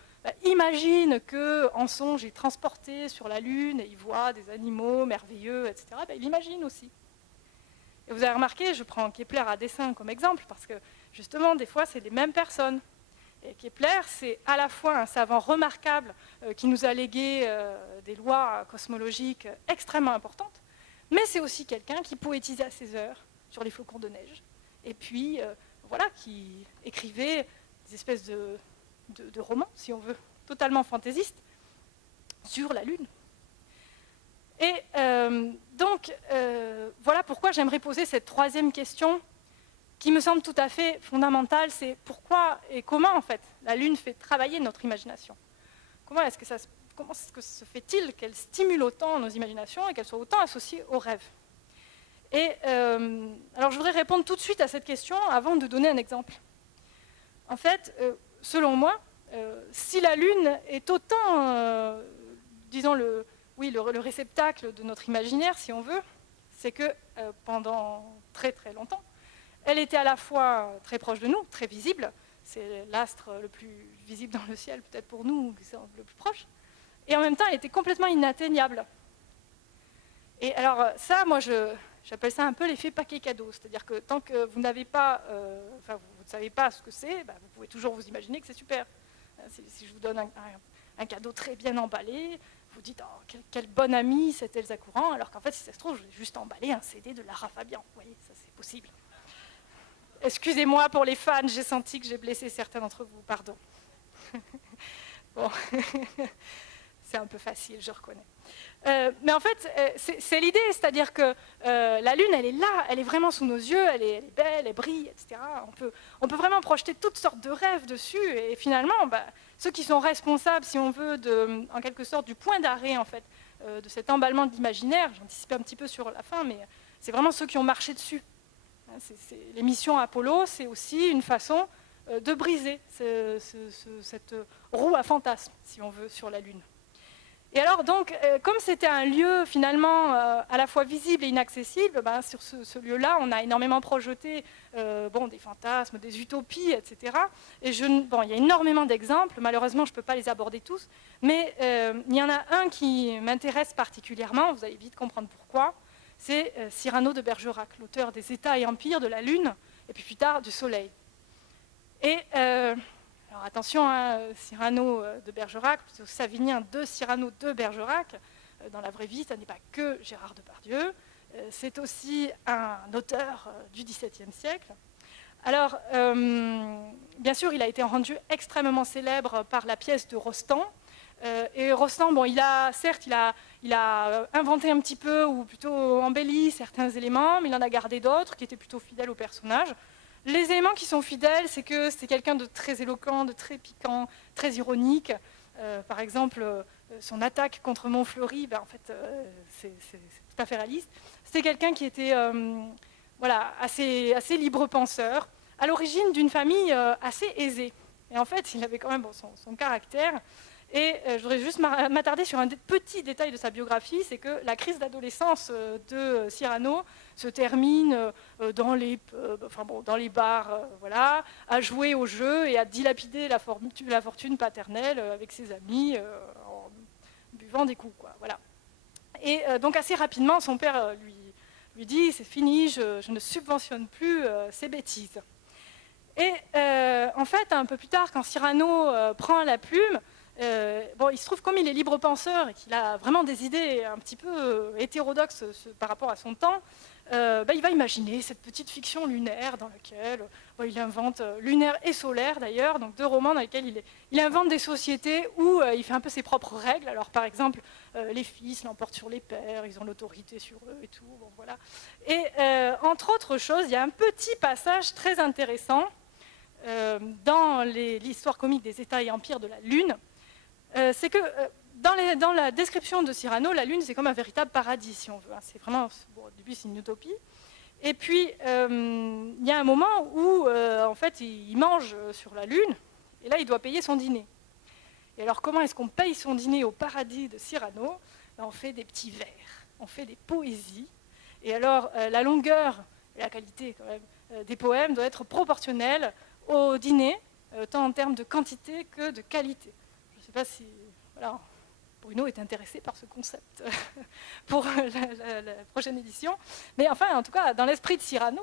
imagine qu'en songe, il est transporté sur la Lune et il voit des animaux merveilleux, etc. Il imagine aussi. Et vous avez remarqué, je prends Kepler à dessein comme exemple, parce que justement, des fois, c'est les mêmes personnes. Et Kepler, c'est à la fois un savant remarquable qui nous a légué des lois cosmologiques extrêmement importantes, mais c'est aussi quelqu'un qui poétisait à ses heures sur les flocons de neige, et puis, voilà, qui écrivait des espèces de romans, si on veut, totalement fantaisistes, sur la Lune. Et donc, voilà pourquoi j'aimerais poser cette troisième question qui me semble tout à fait fondamentale, c'est pourquoi et comment, en fait, la Lune fait travailler notre imagination. Comment est-ce que se fait-il qu'elle stimule autant nos imaginations et qu'elle soit autant associée aux rêves? Et alors, je voudrais répondre tout de suite à cette question avant de donner un exemple. En fait, selon moi, si la Lune est autant, disons, le réceptacle de notre imaginaire, si on veut, c'est que pendant très très longtemps, elle était à la fois très proche de nous, très visible, c'est l'astre le plus visible dans le ciel, peut-être pour nous, c'est le plus proche, et en même temps, elle était complètement inatteignable. Et alors ça, moi, j'appelle ça un peu l'effet paquet cadeau, c'est-à-dire que tant que vous n'avez pas, vous ne savez pas ce que c'est, vous pouvez toujours vous imaginer que c'est super. Si je vous donne un cadeau très bien emballé, vous dites oh, quelle bonne amie c'est Elsa Courant, alors qu'en fait, si ça se trouve, je vais juste emballer un CD de Lara Fabian. Vous voyez, ça c'est possible. Excusez-moi pour les fans, j'ai senti que j'ai blessé certains d'entre vous, pardon. Bon, c'est un peu facile, je reconnais. Mais en fait, c'est l'idée, c'est-à-dire que la Lune, elle est là, elle est vraiment sous nos yeux, elle est belle, elle brille, etc. On peut vraiment projeter toutes sortes de rêves dessus, et finalement, ceux qui sont responsables, si on veut, en quelque sorte, du point d'arrêt, en fait, de cet emballement de l'imaginaire, j'anticipe un petit peu sur la fin, mais c'est vraiment ceux qui ont marché dessus. Les missions Apollo, c'est aussi une façon de briser cette roue à fantasmes, si on veut, sur la Lune. Et alors, donc, comme c'était un lieu finalement à la fois visible et inaccessible, sur ce lieu-là, on a énormément projeté des fantasmes, des utopies, etc. Et il y a énormément d'exemples, malheureusement, je ne peux pas les aborder tous, mais il y en a un qui m'intéresse particulièrement, vous allez vite comprendre pourquoi, c'est Cyrano de Bergerac, l'auteur des États et empires, de la Lune, et puis plus tard du Soleil. Et alors attention, Cyrano de Bergerac, plutôt Savinien de Cyrano de Bergerac, dans la vraie vie, ça n'est pas que Gérard Depardieu, c'est aussi un auteur du XVIIe siècle. Alors, bien sûr, il a été rendu extrêmement célèbre par la pièce de Rostand. Et Rostand, il a inventé un petit peu, ou plutôt embelli certains éléments, mais il en a gardé d'autres qui étaient plutôt fidèles au personnage. Les éléments qui sont fidèles, c'est que c'est quelqu'un de très éloquent, de très piquant, très ironique. Par exemple, son attaque contre Montfleury, en fait, c'est tout à fait réaliste. C'était quelqu'un qui était voilà, assez libre penseur, à l'origine d'une famille assez aisée. Et en fait, il avait quand même son caractère. Et je voudrais juste m'attarder sur un petit détail de sa biographie, c'est que la crise d'adolescence de Cyrano se termine dans les bars, voilà, à jouer au jeu et à dilapider la fortune paternelle avec ses amis en buvant des coups, quoi, voilà. Et donc assez rapidement, son père lui dit « c'est fini, je ne subventionne plus ces bêtises ». Et en fait, un peu plus tard, quand Cyrano prend la plume, il se trouve, comme il est libre penseur et qu'il a vraiment des idées un petit peu hétérodoxes par rapport à son temps, il va imaginer cette petite fiction lunaire dans laquelle il invente, lunaire et solaire d'ailleurs, donc 2 romans dans lesquels il invente des sociétés où il fait un peu ses propres règles. Alors par exemple, les fils l'emportent sur les pères, ils ont l'autorité sur eux et tout, bon, voilà. Et entre autres choses, il y a un petit passage très intéressant dans l'histoire comique des États et empires de la Lune. C'est que dans la description de Cyrano, la Lune, c'est comme un véritable paradis, si on veut. C'est vraiment, au début, c'est une utopie. Et puis, il y a un moment où, en fait, il mange sur la Lune, et là, il doit payer son dîner. Et alors, comment est-ce qu'on paye son dîner au paradis de Cyrano? On fait des petits vers, on fait des poésies. Et alors, la longueur et la qualité, quand même, des poèmes doit être proportionnelle au dîner, tant en termes de quantité que de qualité. Je ne sais pas si voilà, Bruno est intéressé par ce concept pour la prochaine édition. Mais enfin, en tout cas, dans l'esprit de Cyrano,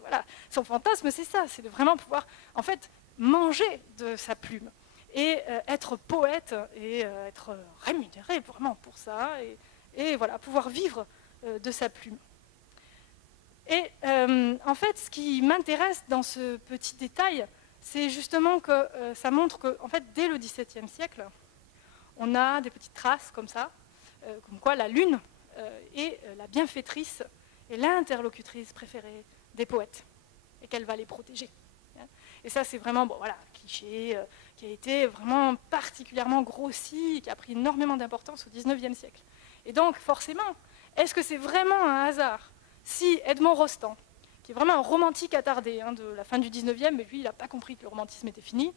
voilà, son fantasme, c'est ça, c'est de vraiment pouvoir, en fait, manger de sa plume et être poète et être rémunéré vraiment pour ça et voilà, pouvoir vivre de sa plume. Et en fait, ce qui m'intéresse dans ce petit détail, c'est justement que ça montre que, en fait, dès le XVIIe siècle, on a des petites traces comme ça, comme quoi la Lune est la bienfaitrice et l'interlocutrice préférée des poètes, et qu'elle va les protéger. Et ça, c'est vraiment, bon, voilà, un cliché qui a été vraiment particulièrement grossi, qui a pris énormément d'importance au XIXe siècle. Et donc, forcément, est-ce que c'est vraiment un hasard si Edmond Rostand, qui est vraiment un romantique attardé de la fin du XIXe, mais lui, il n'a pas compris que le romantisme était fini,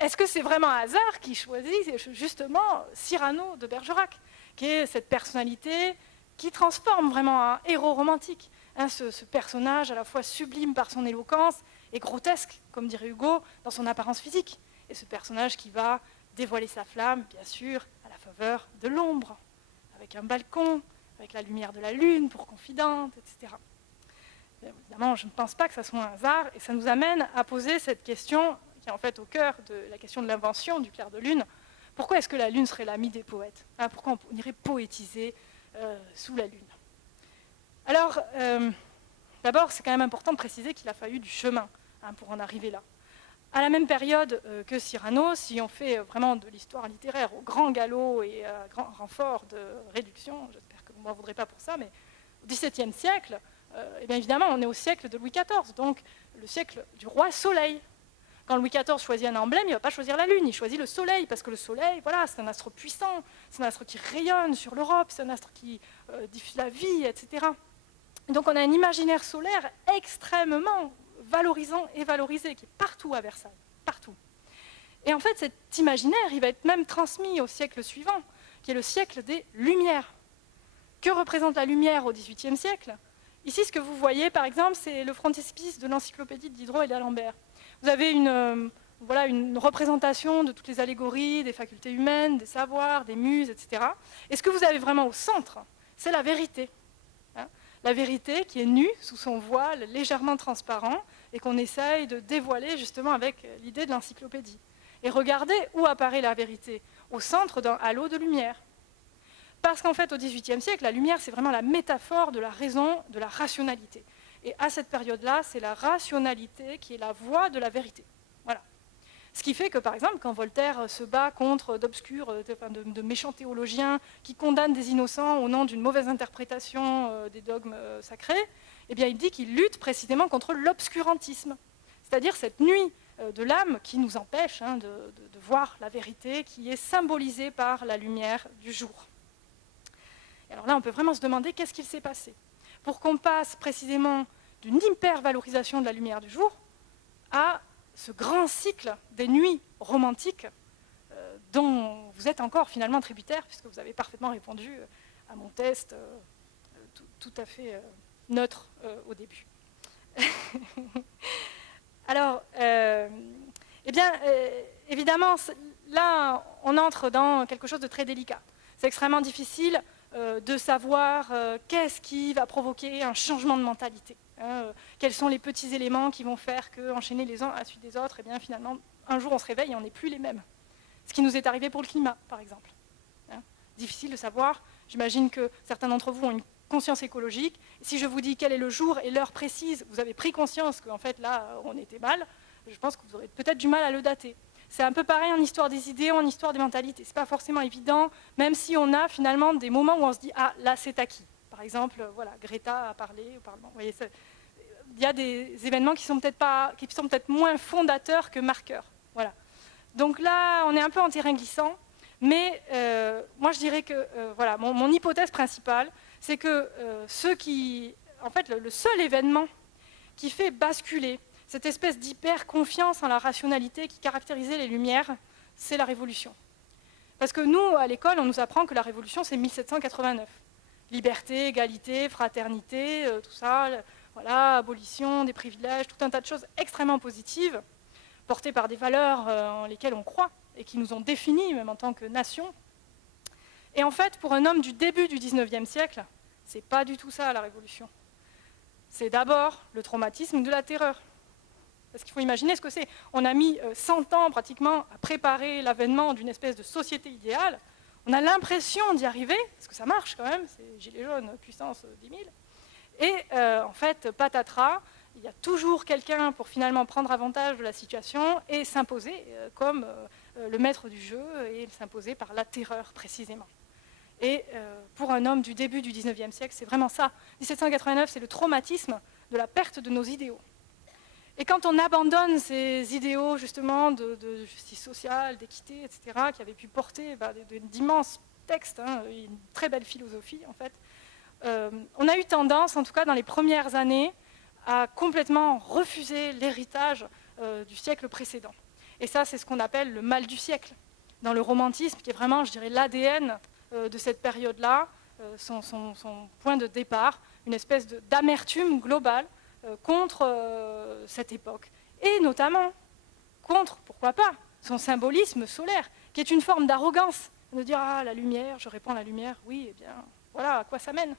est-ce que c'est vraiment un hasard qu'il choisit justement Cyrano de Bergerac, qui est cette personnalité qui transforme vraiment un héros romantique, ce personnage à la fois sublime par son éloquence et grotesque, comme dirait Hugo, dans son apparence physique, et ce personnage qui va dévoiler sa flamme, bien sûr, à la faveur de l'ombre, avec un balcon, avec la lumière de la lune pour confidente, etc. Bien évidemment, je ne pense pas que ça soit un hasard, et ça nous amène à poser cette question qui est en fait au cœur de la question de l'invention du clair de lune. Pourquoi est-ce que la lune serait l'amie des poètes? Pourquoi on irait poétiser sous la lune? Alors, d'abord, c'est quand même important de préciser qu'il a fallu du chemin pour en arriver là. À la même période que Cyrano, si on fait vraiment de l'histoire littéraire au grand galop et à grand renfort de réduction, j'espère que vous ne m'en voudrez pas pour ça, mais au XVIIe siècle, et bien évidemment, on est au siècle de Louis XIV, donc le siècle du roi Soleil. Quand Louis XIV choisit un emblème, il ne va pas choisir la Lune, il choisit le Soleil, parce que le Soleil, voilà, c'est un astre puissant, c'est un astre qui rayonne sur l'Europe, c'est un astre qui diffuse la vie, etc. Donc on a un imaginaire solaire extrêmement valorisant et valorisé, qui est partout à Versailles, partout. Et en fait, cet imaginaire, il va être même transmis au siècle suivant, qui est le siècle des Lumières. Que représente la lumière au XVIIIe siècle? Ici, ce que vous voyez, par exemple, c'est le frontispice de l'encyclopédie de Diderot et d'Alembert. Vous avez une représentation de toutes les allégories, des facultés humaines, des savoirs, des muses, etc. Et ce que vous avez vraiment au centre, c'est la vérité. La vérité qui est nue sous son voile légèrement transparent et qu'on essaye de dévoiler justement avec l'idée de l'encyclopédie. Et regardez où apparaît la vérité, au centre d'un halo de lumière. Parce qu'en fait, au XVIIIe siècle, la lumière, c'est vraiment la métaphore de la raison, de la rationalité. Et à cette période-là, c'est la rationalité qui est la voie de la vérité. Voilà. Ce qui fait que, par exemple, quand Voltaire se bat contre de méchants théologiens qui condamnent des innocents au nom d'une mauvaise interprétation des dogmes sacrés, eh bien, il dit qu'il lutte précisément contre l'obscurantisme, c'est-à-dire cette nuit de l'âme qui nous empêche de voir la vérité qui est symbolisée par la lumière du jour. Et alors là, on peut vraiment se demander qu'est-ce qu'il s'est passé pour qu'on passe précisément d'une hyper-valorisation de la lumière du jour à ce grand cycle des nuits romantiques dont vous êtes encore finalement tributaire, puisque vous avez parfaitement répondu à mon test tout à fait neutre au début. Alors, évidemment, là, on entre dans quelque chose de très délicat. C'est extrêmement difficile de savoir qu'est-ce qui va provoquer un changement de mentalité. Quels sont les petits éléments qui vont faire qu'enchaîner les uns à la suite des autres, et bien finalement, un jour on se réveille et on n'est plus les mêmes. Ce qui nous est arrivé pour le climat, par exemple. Difficile de savoir. J'imagine que certains d'entre vous ont une conscience écologique. Si je vous dis quel est le jour et l'heure précise, vous avez pris conscience qu'en fait là, on était mal, je pense que vous aurez peut-être du mal à le dater. C'est un peu pareil en histoire des idées, en histoire des mentalités. Ce n'est pas forcément évident, même si on a finalement des moments où on se dit « Ah, là, c'est acquis ». Par exemple, voilà, Greta a parlé au Parlement. Vous voyez, il y a des événements qui sont peut-être moins fondateurs que marqueurs. Voilà. Donc là, on est un peu en terrain glissant, mais moi je dirais que voilà, mon hypothèse principale, c'est que en fait, le seul événement qui fait basculer cette espèce d'hyper-confiance en la rationalité qui caractérisait les Lumières, c'est la Révolution. Parce que nous, à l'école, on nous apprend que la Révolution, c'est 1789. Liberté, égalité, fraternité, tout ça, voilà, abolition des privilèges, tout un tas de choses extrêmement positives, portées par des valeurs en lesquelles on croit et qui nous ont définis, même en tant que nation. Et en fait, pour un homme du début du XIXe siècle, c'est pas du tout ça, la Révolution. C'est d'abord le traumatisme de la terreur. Parce qu'il faut imaginer ce que c'est. On a mis 100 ans pratiquement à préparer l'avènement d'une espèce de société idéale. On a l'impression d'y arriver, parce que ça marche quand même, c'est Gilets jaunes, puissance 10 000. Et en fait, patatras, il y a toujours quelqu'un pour finalement prendre avantage de la situation et s'imposer comme le maître du jeu et s'imposer par la terreur précisément. Et pour un homme du début du XIXe siècle, c'est vraiment ça. 1789, c'est le traumatisme de la perte de nos idéaux. Et quand on abandonne ces idéaux justement de justice sociale, d'équité, etc., qui avaient pu porter d'immenses textes, une très belle philosophie en fait, on a eu tendance, en tout cas dans les premières années, à complètement refuser l'héritage du siècle précédent. Et ça, c'est ce qu'on appelle le mal du siècle. Dans le romantisme, qui est vraiment, je dirais, l'ADN de cette période-là, son point de départ, une espèce d'amertume globale contre cette époque. Et notamment contre, pourquoi pas, son symbolisme solaire, qui est une forme d'arrogance, de dire « Ah, la lumière, je réponds à la lumière, oui, eh bien, voilà à quoi ça mène ».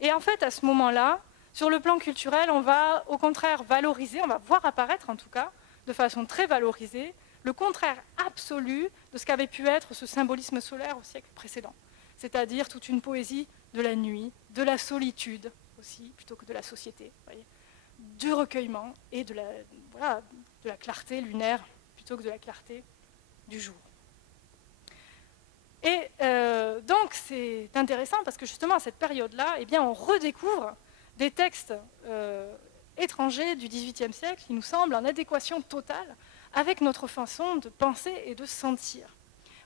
Et en fait, à ce moment-là, sur le plan culturel, on va au contraire valoriser, on va voir apparaître en tout cas, de façon très valorisée, le contraire absolu de ce qu'avait pu être ce symbolisme solaire au siècle précédent. C'est-à-dire toute une poésie de la nuit, de la solitude aussi, plutôt que de la société, voyez, du recueillement et de la clarté lunaire, plutôt que de la clarté du jour. Et donc c'est intéressant parce que justement à cette période-là, eh bien, on redécouvre des textes étrangers du XVIIIe siècle qui nous semblent en adéquation totale avec notre façon de penser et de sentir.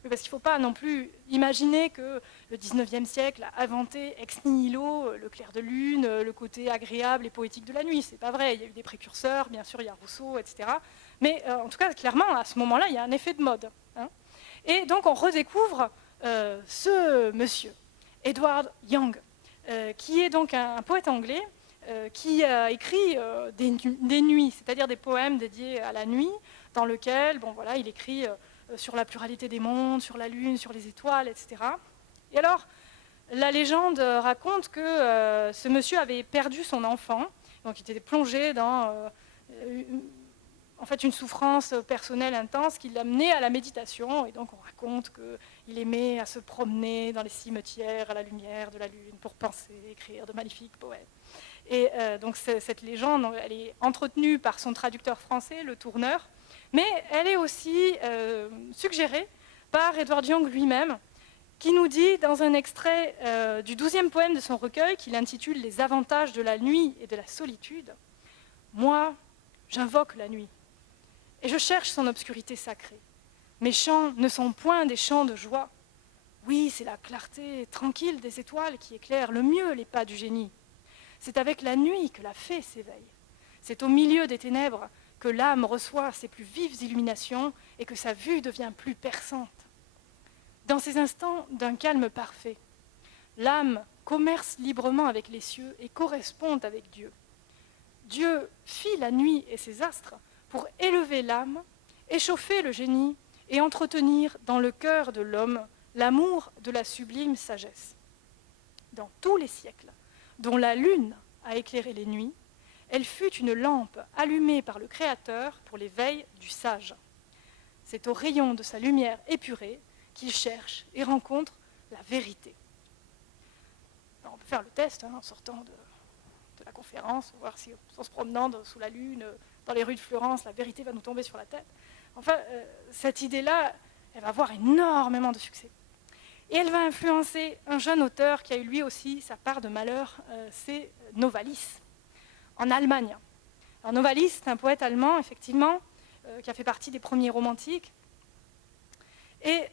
Oui, parce qu'il ne faut pas non plus imaginer que le XIXe siècle a inventé ex nihilo le clair de lune, le côté agréable et poétique de la nuit. Ce n'est pas vrai, il y a eu des précurseurs, bien sûr il y a Rousseau, etc. Mais en tout cas, clairement, à ce moment-là, il y a un effet de mode. Et donc on redécouvre ce monsieur, Edward Young, qui est donc un poète anglais qui a écrit des nuits, c'est-à-dire des poèmes dédiés à la nuit, dans lequel il écrit sur la pluralité des mondes, sur la lune, sur les étoiles, etc. Et alors, la légende raconte que ce monsieur avait perdu son enfant, donc il était plongé dans une souffrance personnelle intense qui l'a mené à la méditation. Et donc on raconte qu'il aimait à se promener dans les cimetières à la lumière de la lune pour penser, écrire de magnifiques poèmes. Et donc cette légende, elle est entretenue par son traducteur français, le Tourneur, mais elle est aussi suggérée par Edward Young lui-même, qui nous dit dans un extrait du 12e poème de son recueil, qu'il intitule « Les avantages de la nuit et de la solitude »: « Moi, j'invoque la nuit. et je cherche son obscurité sacrée. Mes chants ne sont point des chants de joie. Oui, c'est la clarté tranquille des étoiles qui éclaire le mieux les pas du génie. C'est avec la nuit que la fée s'éveille. C'est au milieu des ténèbres que l'âme reçoit ses plus vives illuminations et que sa vue devient plus perçante. Dans ces instants d'un calme parfait, l'âme commerce librement avec les cieux et correspond avec Dieu. Dieu fit la nuit et ses astres pour élever l'âme, échauffer le génie et entretenir dans le cœur de l'homme l'amour de la sublime sagesse. Dans tous les siècles, dont la lune a éclairé les nuits, elle fut une lampe allumée par le Créateur pour l'éveil du sage. C'est au rayon de sa lumière épurée qu'il cherche et rencontre la vérité. Alors on peut faire le test en sortant de la conférence, voir si en se promenant sous la lune, dans les rues de Florence, la vérité va nous tomber sur la tête. Enfin, cette idée-là, elle va avoir énormément de succès. Et elle va influencer un jeune auteur qui a eu lui aussi sa part de malheur, c'est Novalis, en Allemagne. Alors Novalis, c'est un poète allemand, effectivement, qui a fait partie des premiers romantiques. Et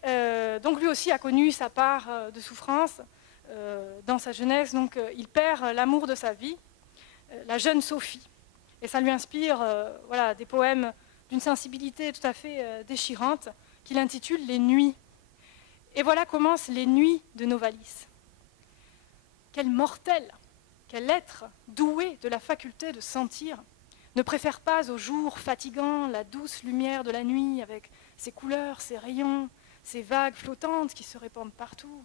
donc lui aussi a connu sa part de souffrance dans sa jeunesse. Donc il perd l'amour de sa vie, la jeune Sophie. Et ça lui inspire des poèmes d'une sensibilité tout à fait déchirante qu'il intitule « Les Nuits ». Et voilà commencent les nuits de Novalis. Quel mortel, quel être doué de la faculté de sentir ne préfère pas au jour fatigant la douce lumière de la nuit avec ses couleurs, ses rayons, ses vagues flottantes qui se répandent partout.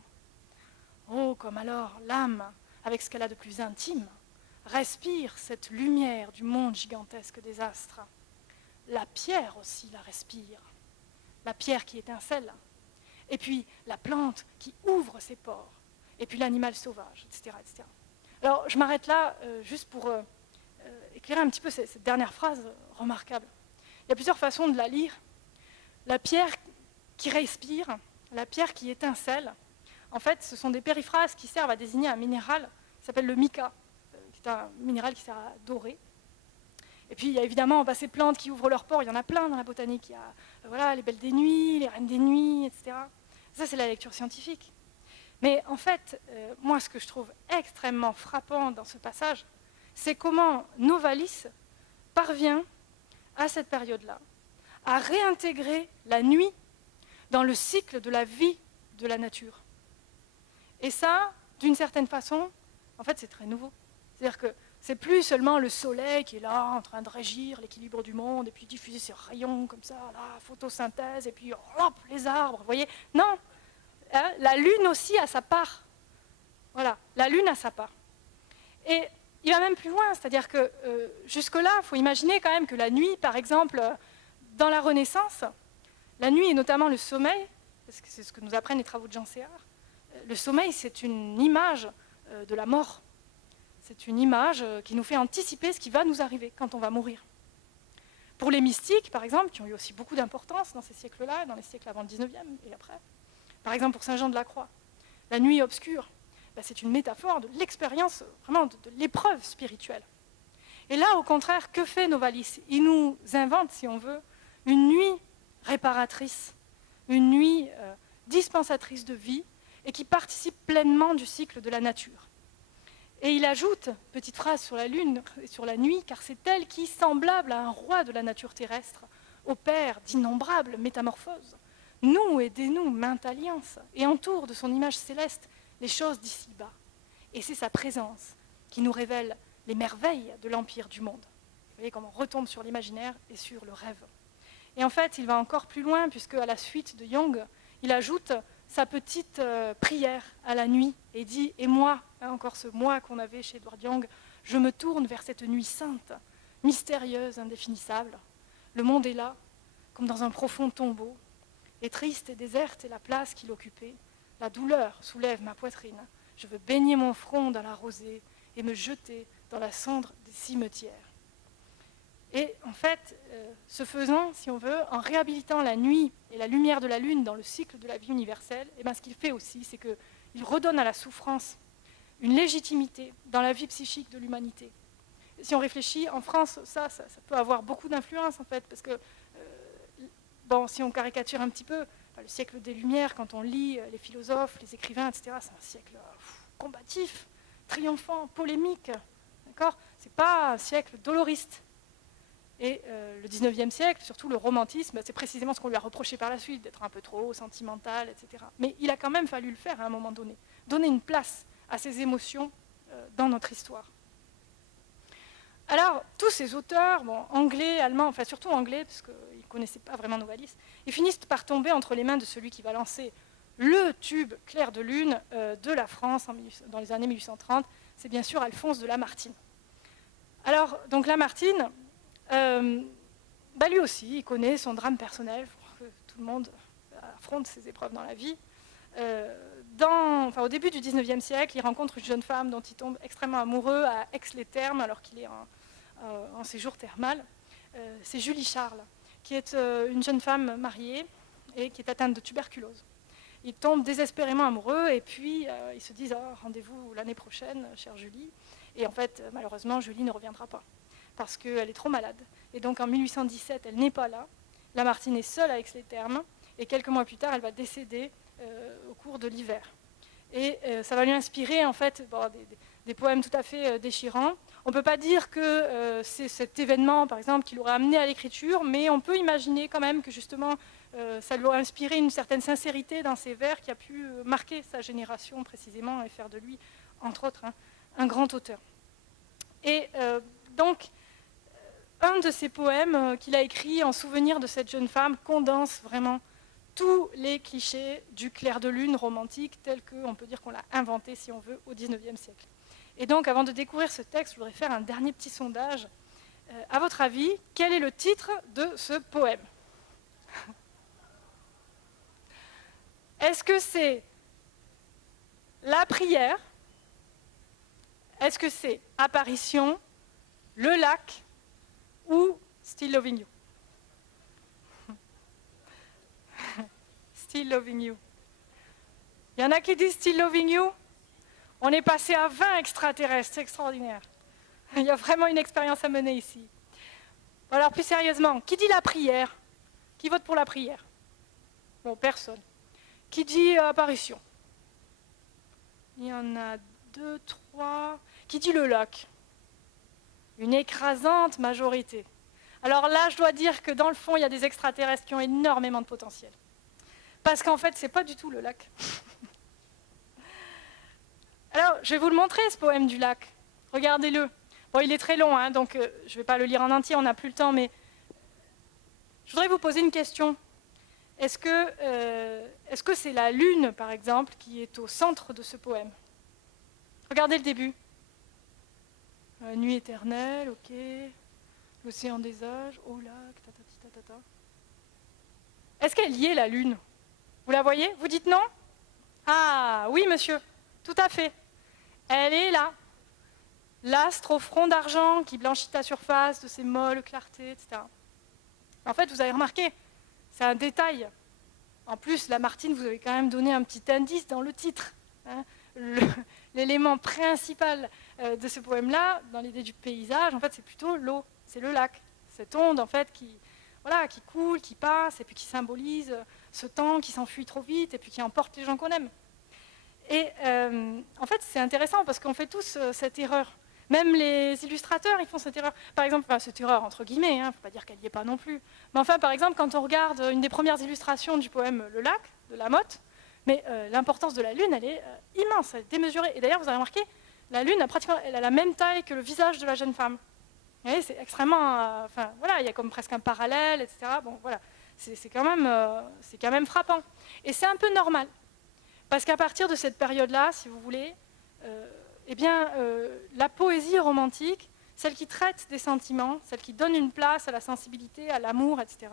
Oh, comme alors l'âme, avec ce qu'elle a de plus intime, respire cette lumière du monde gigantesque des astres. La pierre aussi la respire, la pierre qui étincelle, et puis la plante qui ouvre ses pores, et puis l'animal sauvage, etc., etc. Alors je m'arrête là juste pour éclairer un petit peu cette dernière phrase remarquable. Il y a plusieurs façons de la lire. La pierre qui respire, la pierre qui étincelle, en fait ce sont des périphrases qui servent à désigner un minéral qui s'appelle le mica, qui est un minéral qui sert à dorer. Et puis il y a évidemment ces plantes qui ouvrent leurs pores, il y en a plein dans la botanique. Il y a les belles des nuits, les reines des nuits, etc. Ça c'est la lecture scientifique. Mais en fait, moi ce que je trouve extrêmement frappant dans ce passage, c'est comment Novalis parvient à cette période-là à réintégrer la nuit dans le cycle de la vie de la nature. Et ça, d'une certaine façon, en fait c'est très nouveau. C'est-à-dire que c'est plus seulement le soleil qui est là, en train de régir l'équilibre du monde, et puis diffuser ses rayons comme ça, la photosynthèse, et puis hop, les arbres, vous voyez. Non, hein, la lune aussi a sa part. Voilà, la lune a sa part. Et il va même plus loin, c'est-à-dire que jusque-là, il faut imaginer quand même que la nuit, par exemple, dans la Renaissance, la nuit et notamment le sommeil, parce que c'est ce que nous apprennent les travaux de Jean Séart, le sommeil c'est une image de la mort. C'est une image qui nous fait anticiper ce qui va nous arriver quand on va mourir. Pour les mystiques, par exemple, qui ont eu aussi beaucoup d'importance dans ces siècles-là, dans les siècles avant le 19e et après, par exemple pour Saint Jean de la Croix, la nuit obscure, c'est une métaphore de l'expérience, vraiment de l'épreuve spirituelle. Et là, au contraire, que fait Novalis? Il nous invente, si on veut, une nuit réparatrice, une nuit dispensatrice de vie et qui participe pleinement du cycle de la nature. Et il ajoute, petite phrase sur la lune et sur la nuit, car c'est elle qui, semblable à un roi de la nature terrestre, opère d'innombrables métamorphoses, noue et dénoue mainte alliance, et entoure de son image céleste les choses d'ici-bas. Et c'est sa présence qui nous révèle les merveilles de l'empire du monde. Vous voyez comment on retombe sur l'imaginaire et sur le rêve. Et en fait, il va encore plus loin, puisque à la suite de Jung, il ajoute sa petite prière à la nuit et dit « Et moi », hein, encore ce « moi » qu'on avait chez Edward Young, « je me tourne vers cette nuit sainte, mystérieuse, indéfinissable. Le monde est là, comme dans un profond tombeau, et triste et déserte est la place qu'il occupait. La douleur soulève ma poitrine. Je veux baigner mon front dans la rosée et me jeter dans la cendre des cimetières. » Et en fait, ce faisant, si on veut, en réhabilitant la nuit et la lumière de la lune dans le cycle de la vie universelle, ce qu'il fait aussi, c'est qu'il redonne à la souffrance une légitimité dans la vie psychique de l'humanité. Si on réfléchit, en France, ça peut avoir beaucoup d'influence, en fait, parce que bon, si on caricature un petit peu, le siècle des Lumières, quand on lit les philosophes, les écrivains, etc., c'est un siècle combatif, triomphant, polémique. D'accord ? C'est pas un siècle doloriste. Et le 19e siècle, surtout le romantisme, c'est précisément ce qu'on lui a reproché par la suite, d'être un peu trop sentimental, etc. Mais il a quand même fallu le faire à un moment donné, donner une place à ces émotions dans notre histoire. Alors, tous ces auteurs, bon, anglais, allemands, enfin surtout anglais, parce qu'ils ne connaissaient pas vraiment Novalis, ils finissent par tomber entre les mains de celui qui va lancer le tube Clair de Lune de la France dans les années 1830, c'est bien sûr Alphonse de Lamartine. Alors, donc Lamartine, lui aussi, il connaît son drame personnel, que tout le monde affronte ses épreuves dans la vie. Au début du 19e siècle, il rencontre une jeune femme dont il tombe extrêmement amoureux à Aix-les-Thermes, alors qu'il est en séjour thermal. C'est Julie Charles, qui est une jeune femme mariée et qui est atteinte de tuberculose. Ils tombent désespérément amoureux et puis ils se disent rendez-vous l'année prochaine, chère Julie. Et en fait, malheureusement, Julie ne reviendra pas parce qu'elle est trop malade. Et donc en 1817, elle n'est pas là. Lamartine est seule à Aix-les-Thermes et quelques mois plus tard, elle va décéder au cours de l'hiver. Et ça va lui inspirer en fait des poèmes tout à fait déchirants. On ne peut pas dire que c'est cet événement, par exemple, qui l'aurait amené à l'écriture, mais on peut imaginer quand même que justement ça lui aurait inspiré une certaine sincérité dans ses vers qui a pu marquer sa génération précisément et faire de lui, entre autres, un grand auteur. Et donc, un de ces poèmes qu'il a écrit en souvenir de cette jeune femme condense vraiment tous les clichés du clair de lune romantique tel qu'on peut dire qu'on l'a inventé, si on veut, au XIXe siècle. Et donc, avant de découvrir ce texte, je voudrais faire un dernier petit sondage. À votre avis, quel est le titre de ce poème ? Est-ce que c'est La prière ? Est-ce que c'est Apparition, Le lac ou Still Loving You ? Still Loving You. Il y en a qui disent Still Loving You ? On est passé à 20 extraterrestres, c'est extraordinaire. Il y a vraiment une expérience à mener ici. Alors plus sérieusement, qui dit la prière ? Qui vote pour la prière ? Bon, personne. Qui dit apparition ? Il y en a 2, 3. Qui dit le lac ? Une écrasante majorité. Alors là, je dois dire que dans le fond, il y a des extraterrestres qui ont énormément de potentiel. Parce qu'en fait, ce n'est pas du tout le lac. Alors, je vais vous le montrer, ce poème du lac. Regardez-le. Bon, il est très long, donc je ne vais pas le lire en entier, on n'a plus le temps, mais je voudrais vous poser une question. Est-ce que c'est la lune, par exemple, qui est au centre de ce poème ? Regardez le début. Nuit éternelle, ok. L'océan des âges, au lac, tatati tatata. Est-ce qu'elle y est, la lune ? Vous la voyez ? Vous dites non ? Ah, oui, monsieur, tout à fait. Elle est là. L'astre au front d'argent qui blanchit à surface de ses molles clartés, etc. En fait, vous avez remarqué, c'est un détail. En plus, Lamartine vous avez quand même donné un petit indice dans le titre. L'élément principal de ce poème-là, dans l'idée du paysage, en fait, c'est plutôt l'eau, c'est le lac. Cette onde, en fait, qui coule, qui passe, et puis qui symbolise ce temps qui s'enfuit trop vite, et puis qui emporte les gens qu'on aime. Et en fait, c'est intéressant, parce qu'on fait tous cette erreur. Même les illustrateurs, ils font cette erreur. Par exemple, cette erreur entre guillemets, il ne faut pas dire qu'elle n'y est pas non plus. Mais enfin, par exemple, quand on regarde une des premières illustrations du poème Le lac, de Lamotte, mais l'importance de la lune, elle est immense, elle est démesurée. Et d'ailleurs, vous avez remarqué, la lune, elle a la même taille que le visage de la jeune femme. Vous voyez, c'est extrêmement... il y a comme presque un parallèle, etc. Bon, voilà, c'est quand même frappant. Et c'est un peu normal. Parce qu'à partir de cette période-là, si vous voulez... la poésie romantique, celle qui traite des sentiments, celle qui donne une place à la sensibilité, à l'amour, etc.,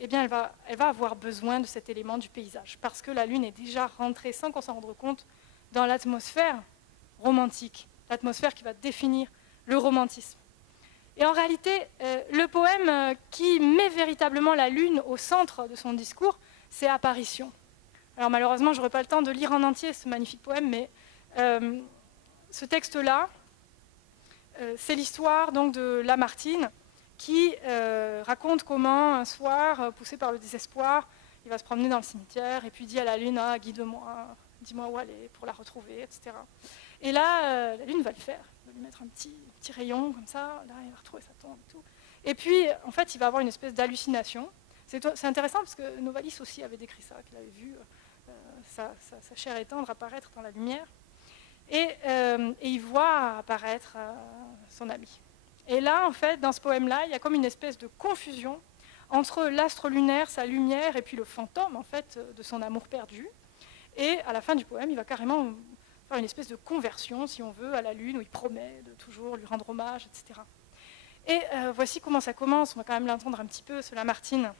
elle va avoir besoin de cet élément du paysage, parce que la lune est déjà rentrée, sans qu'on s'en rende compte, dans l'atmosphère romantique, l'atmosphère qui va définir le romantisme. Et en réalité, le poème qui met véritablement la lune au centre de son discours, c'est Apparition. Alors malheureusement, je n'aurai pas le temps de lire en entier ce magnifique poème, mais... ce texte-là, c'est l'histoire donc de Lamartine qui raconte comment, un soir, poussé par le désespoir, il va se promener dans le cimetière et puis dit à la lune, ah, guide-moi, dis-moi où aller pour la retrouver, etc. Et là, la lune va le faire, va lui mettre un petit rayon comme ça, là, il va retrouver sa tombe et tout. Et puis, en fait, il va avoir une espèce d'hallucination. C'est intéressant parce que Novalis aussi avait décrit ça, qu'il avait vu sa chair étendre apparaître dans la lumière. Et il voit apparaître son ami. Et là, en fait, dans ce poème-là, il y a comme une espèce de confusion entre l'astre lunaire, sa lumière, et puis le fantôme, en fait, de son amour perdu. Et à la fin du poème, il va carrément faire une espèce de conversion, si on veut, à la lune, où il promet de toujours lui rendre hommage, etc. Et voici comment ça commence, on va quand même l'entendre un petit peu, c'est Lamartine.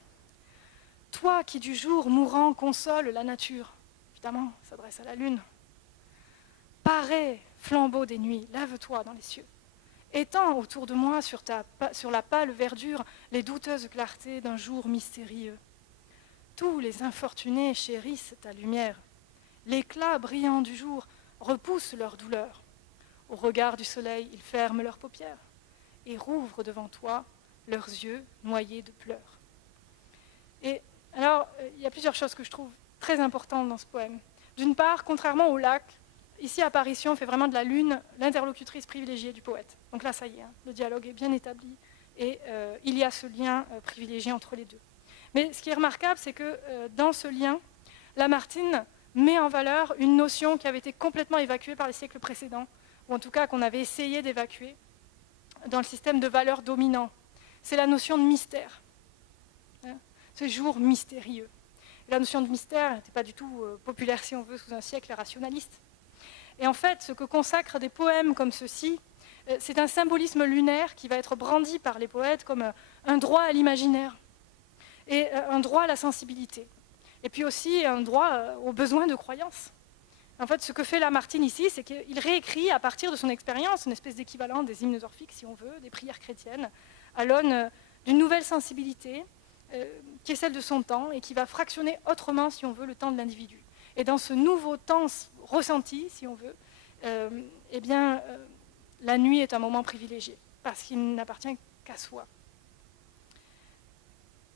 « Toi qui du jour mourant console la nature », évidemment, s'adresse à la lune, « parais, flambeau des nuits, lève-toi dans les cieux. Étends autour de moi sur la pâle verdure les douteuses clartés d'un jour mystérieux. Tous les infortunés chérissent ta lumière. L'éclat brillant du jour repousse leur douleur. Au regard du soleil, ils ferment leurs paupières et rouvrent devant toi leurs yeux noyés de pleurs. » Et alors, il y a plusieurs choses que je trouve très importantes dans ce poème. D'une part, contrairement au lac, ici, Apparition fait vraiment de la lune l'interlocutrice privilégiée du poète. Donc là, ça y est, hein, le dialogue est bien établi et il y a ce lien privilégié entre les deux. Mais ce qui est remarquable, c'est que dans ce lien, Lamartine met en valeur une notion qui avait été complètement évacuée par les siècles précédents, ou en tout cas qu'on avait essayé d'évacuer dans le système de valeurs dominant. C'est la notion de mystère. Hein, ce jour mystérieux. Et la notion de mystère n'était pas du tout populaire, si on veut, sous un siècle rationaliste. Et en fait, ce que consacrent des poèmes comme ceux-ci, c'est un symbolisme lunaire qui va être brandi par les poètes comme un droit à l'imaginaire et un droit à la sensibilité. Et puis aussi un droit aux besoins de croyance. En fait, ce que fait Lamartine ici, c'est qu'il réécrit à partir de son expérience une espèce d'équivalent des hymnes orphiques, si on veut, des prières chrétiennes, à l'aune d'une nouvelle sensibilité qui est celle de son temps et qui va fractionner autrement, si on veut, le temps de l'individu. Et dans ce nouveau temps ressenti, si on veut, la nuit est un moment privilégié, parce qu'il n'appartient qu'à soi.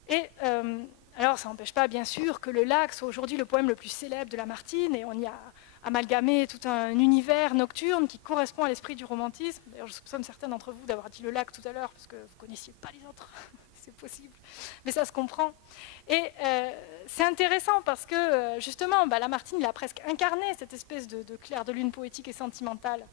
Et alors, ça n'empêche pas, bien sûr, que le lac soit aujourd'hui le poème le plus célèbre de Lamartine, et on y a amalgamé tout un univers nocturne qui correspond à l'esprit du romantisme. D'ailleurs, je soupçonne certains d'entre vous d'avoir dit le lac tout à l'heure, parce que vous ne connaissiez pas les autres. C'est possible, mais ça se comprend. Et c'est intéressant parce que, justement, Lamartine il a presque incarné cette espèce de clair de lune poétique et sentimentale.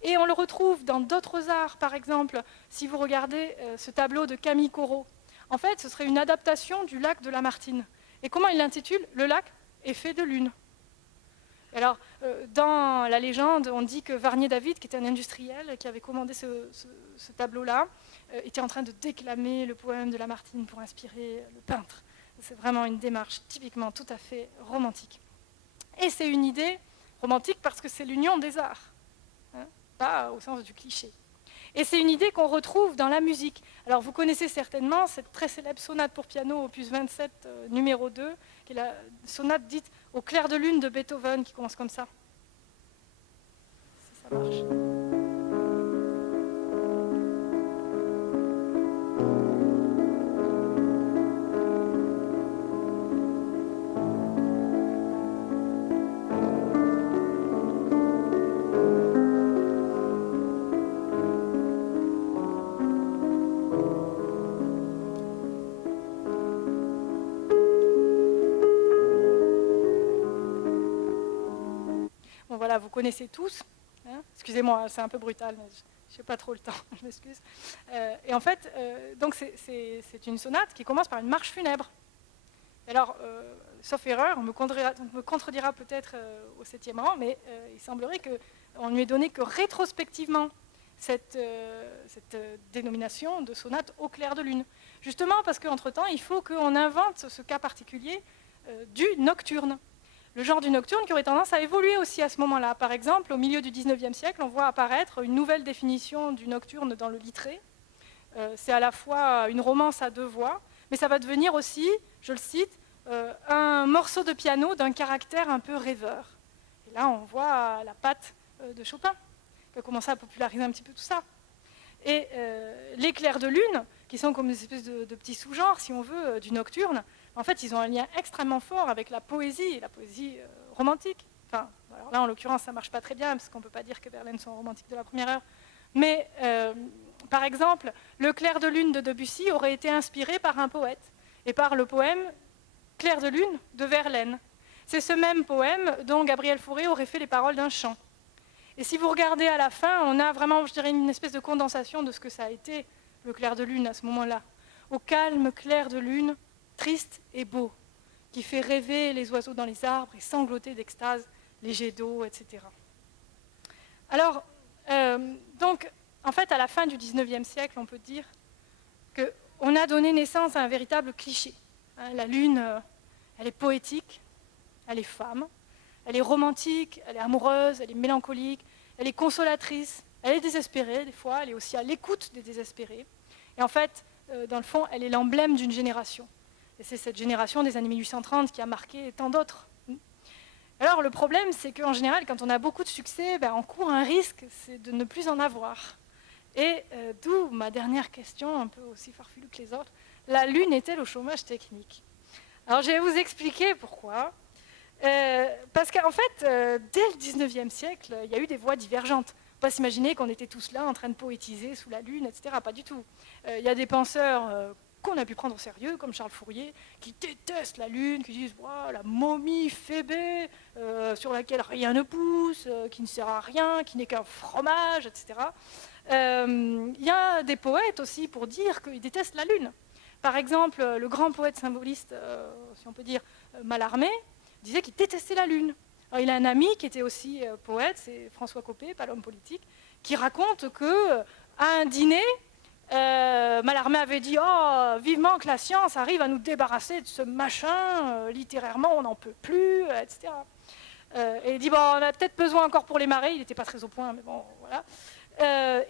Et on le retrouve dans d'autres arts, par exemple, si vous regardez ce tableau de Camille Corot. En fait, ce serait une adaptation du lac de Lamartine. Et comment il l'intitule ? Le lac est fait de lune. Alors, dans la légende, on dit que Varnier-David, qui était un industriel qui avait commandé ce tableau-là, était en train de déclamer le poème de Lamartine pour inspirer le peintre. C'est vraiment une démarche typiquement tout à fait romantique. Et c'est une idée romantique parce que c'est l'union des arts, hein, pas au sens du cliché. Et c'est une idée qu'on retrouve dans la musique. Alors vous connaissez certainement cette très célèbre sonate pour piano, opus 27, numéro 2, qui est la sonate dite au clair de lune de Beethoven, qui commence comme ça. Si ça marche. Bon, voilà, vous connaissez tous. Hein, excusez-moi, c'est un peu brutal, mais je n'ai pas trop le temps, je m'excuse. Et en fait, donc c'est une sonate qui commence par une marche funèbre. Alors, sauf erreur, on me contredira peut-être au 7e rang, mais il semblerait qu'on ne lui ait donné que rétrospectivement cette dénomination de sonate au clair de lune. Justement parce qu'entre-temps, il faut qu'on invente ce cas particulier du nocturne. Le genre du nocturne qui aurait tendance à évoluer aussi à ce moment-là. Par exemple, au milieu du 19e siècle, on voit apparaître une nouvelle définition du nocturne dans le Littré. C'est à la fois une romance à deux voix, mais ça va devenir aussi, je le cite, un morceau de piano d'un caractère un peu rêveur. Et là, on voit la patte de Chopin, qui a commencé à populariser un petit peu tout ça. Et l'éclair de lune, qui qui sont comme des espèces de petits sous-genres, si on veut, du nocturne. En fait, ils ont un lien extrêmement fort avec la poésie romantique. Enfin, alors là, en l'occurrence, ça ne marche pas très bien, parce qu'on ne peut pas dire que Verlaine soit un romantique de la première heure. Mais, par exemple, Le clair de lune de Debussy aurait été inspiré par un poète, et par le poème Clair de lune de Verlaine. C'est ce même poème dont Gabriel Fauré aurait fait les paroles d'un chant. Et si vous regardez à la fin, on a vraiment, je dirais, une espèce de condensation de ce que ça a été, le clair de lune à ce moment-là. Au calme clair de lune, triste et beau, qui fait rêver les oiseaux dans les arbres et sangloter d'extase les jets d'eau, etc. Alors, donc, en fait, à la fin du XIXe siècle, on peut dire qu'on a donné naissance à un véritable cliché. La lune, elle est poétique, elle est femme, elle est romantique, elle est amoureuse, elle est mélancolique, elle est consolatrice, elle est désespérée des fois, elle est aussi à l'écoute des désespérés. Et en fait, dans le fond, elle est l'emblème d'une génération. Et c'est cette génération des années 1830 qui a marqué tant d'autres. Alors le problème, c'est qu'en général, quand on a beaucoup de succès, on court un risque, c'est de ne plus en avoir. Et d'où ma dernière question, un peu aussi farfelue que les autres, la Lune est-elle au chômage technique? Alors je vais vous expliquer pourquoi. Parce qu'en fait, dès le 19e siècle, il y a eu des voix divergentes. On ne peut pas s'imaginer qu'on était tous là en train de poétiser sous la Lune, etc. Pas du tout. Il y a des penseurs qu'on a pu prendre au sérieux, comme Charles Fourier, qui détestent la Lune, qui disent oh, la momie Phébé, sur laquelle rien ne pousse, qui ne sert à rien, qui n'est qu'un fromage, etc. Il y a des poètes aussi pour dire qu'ils détestent la Lune. Par exemple, le grand poète symboliste, si on peut dire, Mallarmé, disait qu'il détestait la Lune. Alors, il a un ami qui était aussi poète, c'est François Copé, pas l'homme politique, qui raconte qu'à un dîner, Mallarmé avait dit « Oh, vivement que la science arrive à nous débarrasser de ce machin, littérairement on n'en peut plus, etc. » Et il dit « Bon, on a peut-être besoin encore pour les marées », il n'était pas très au point, mais bon, voilà.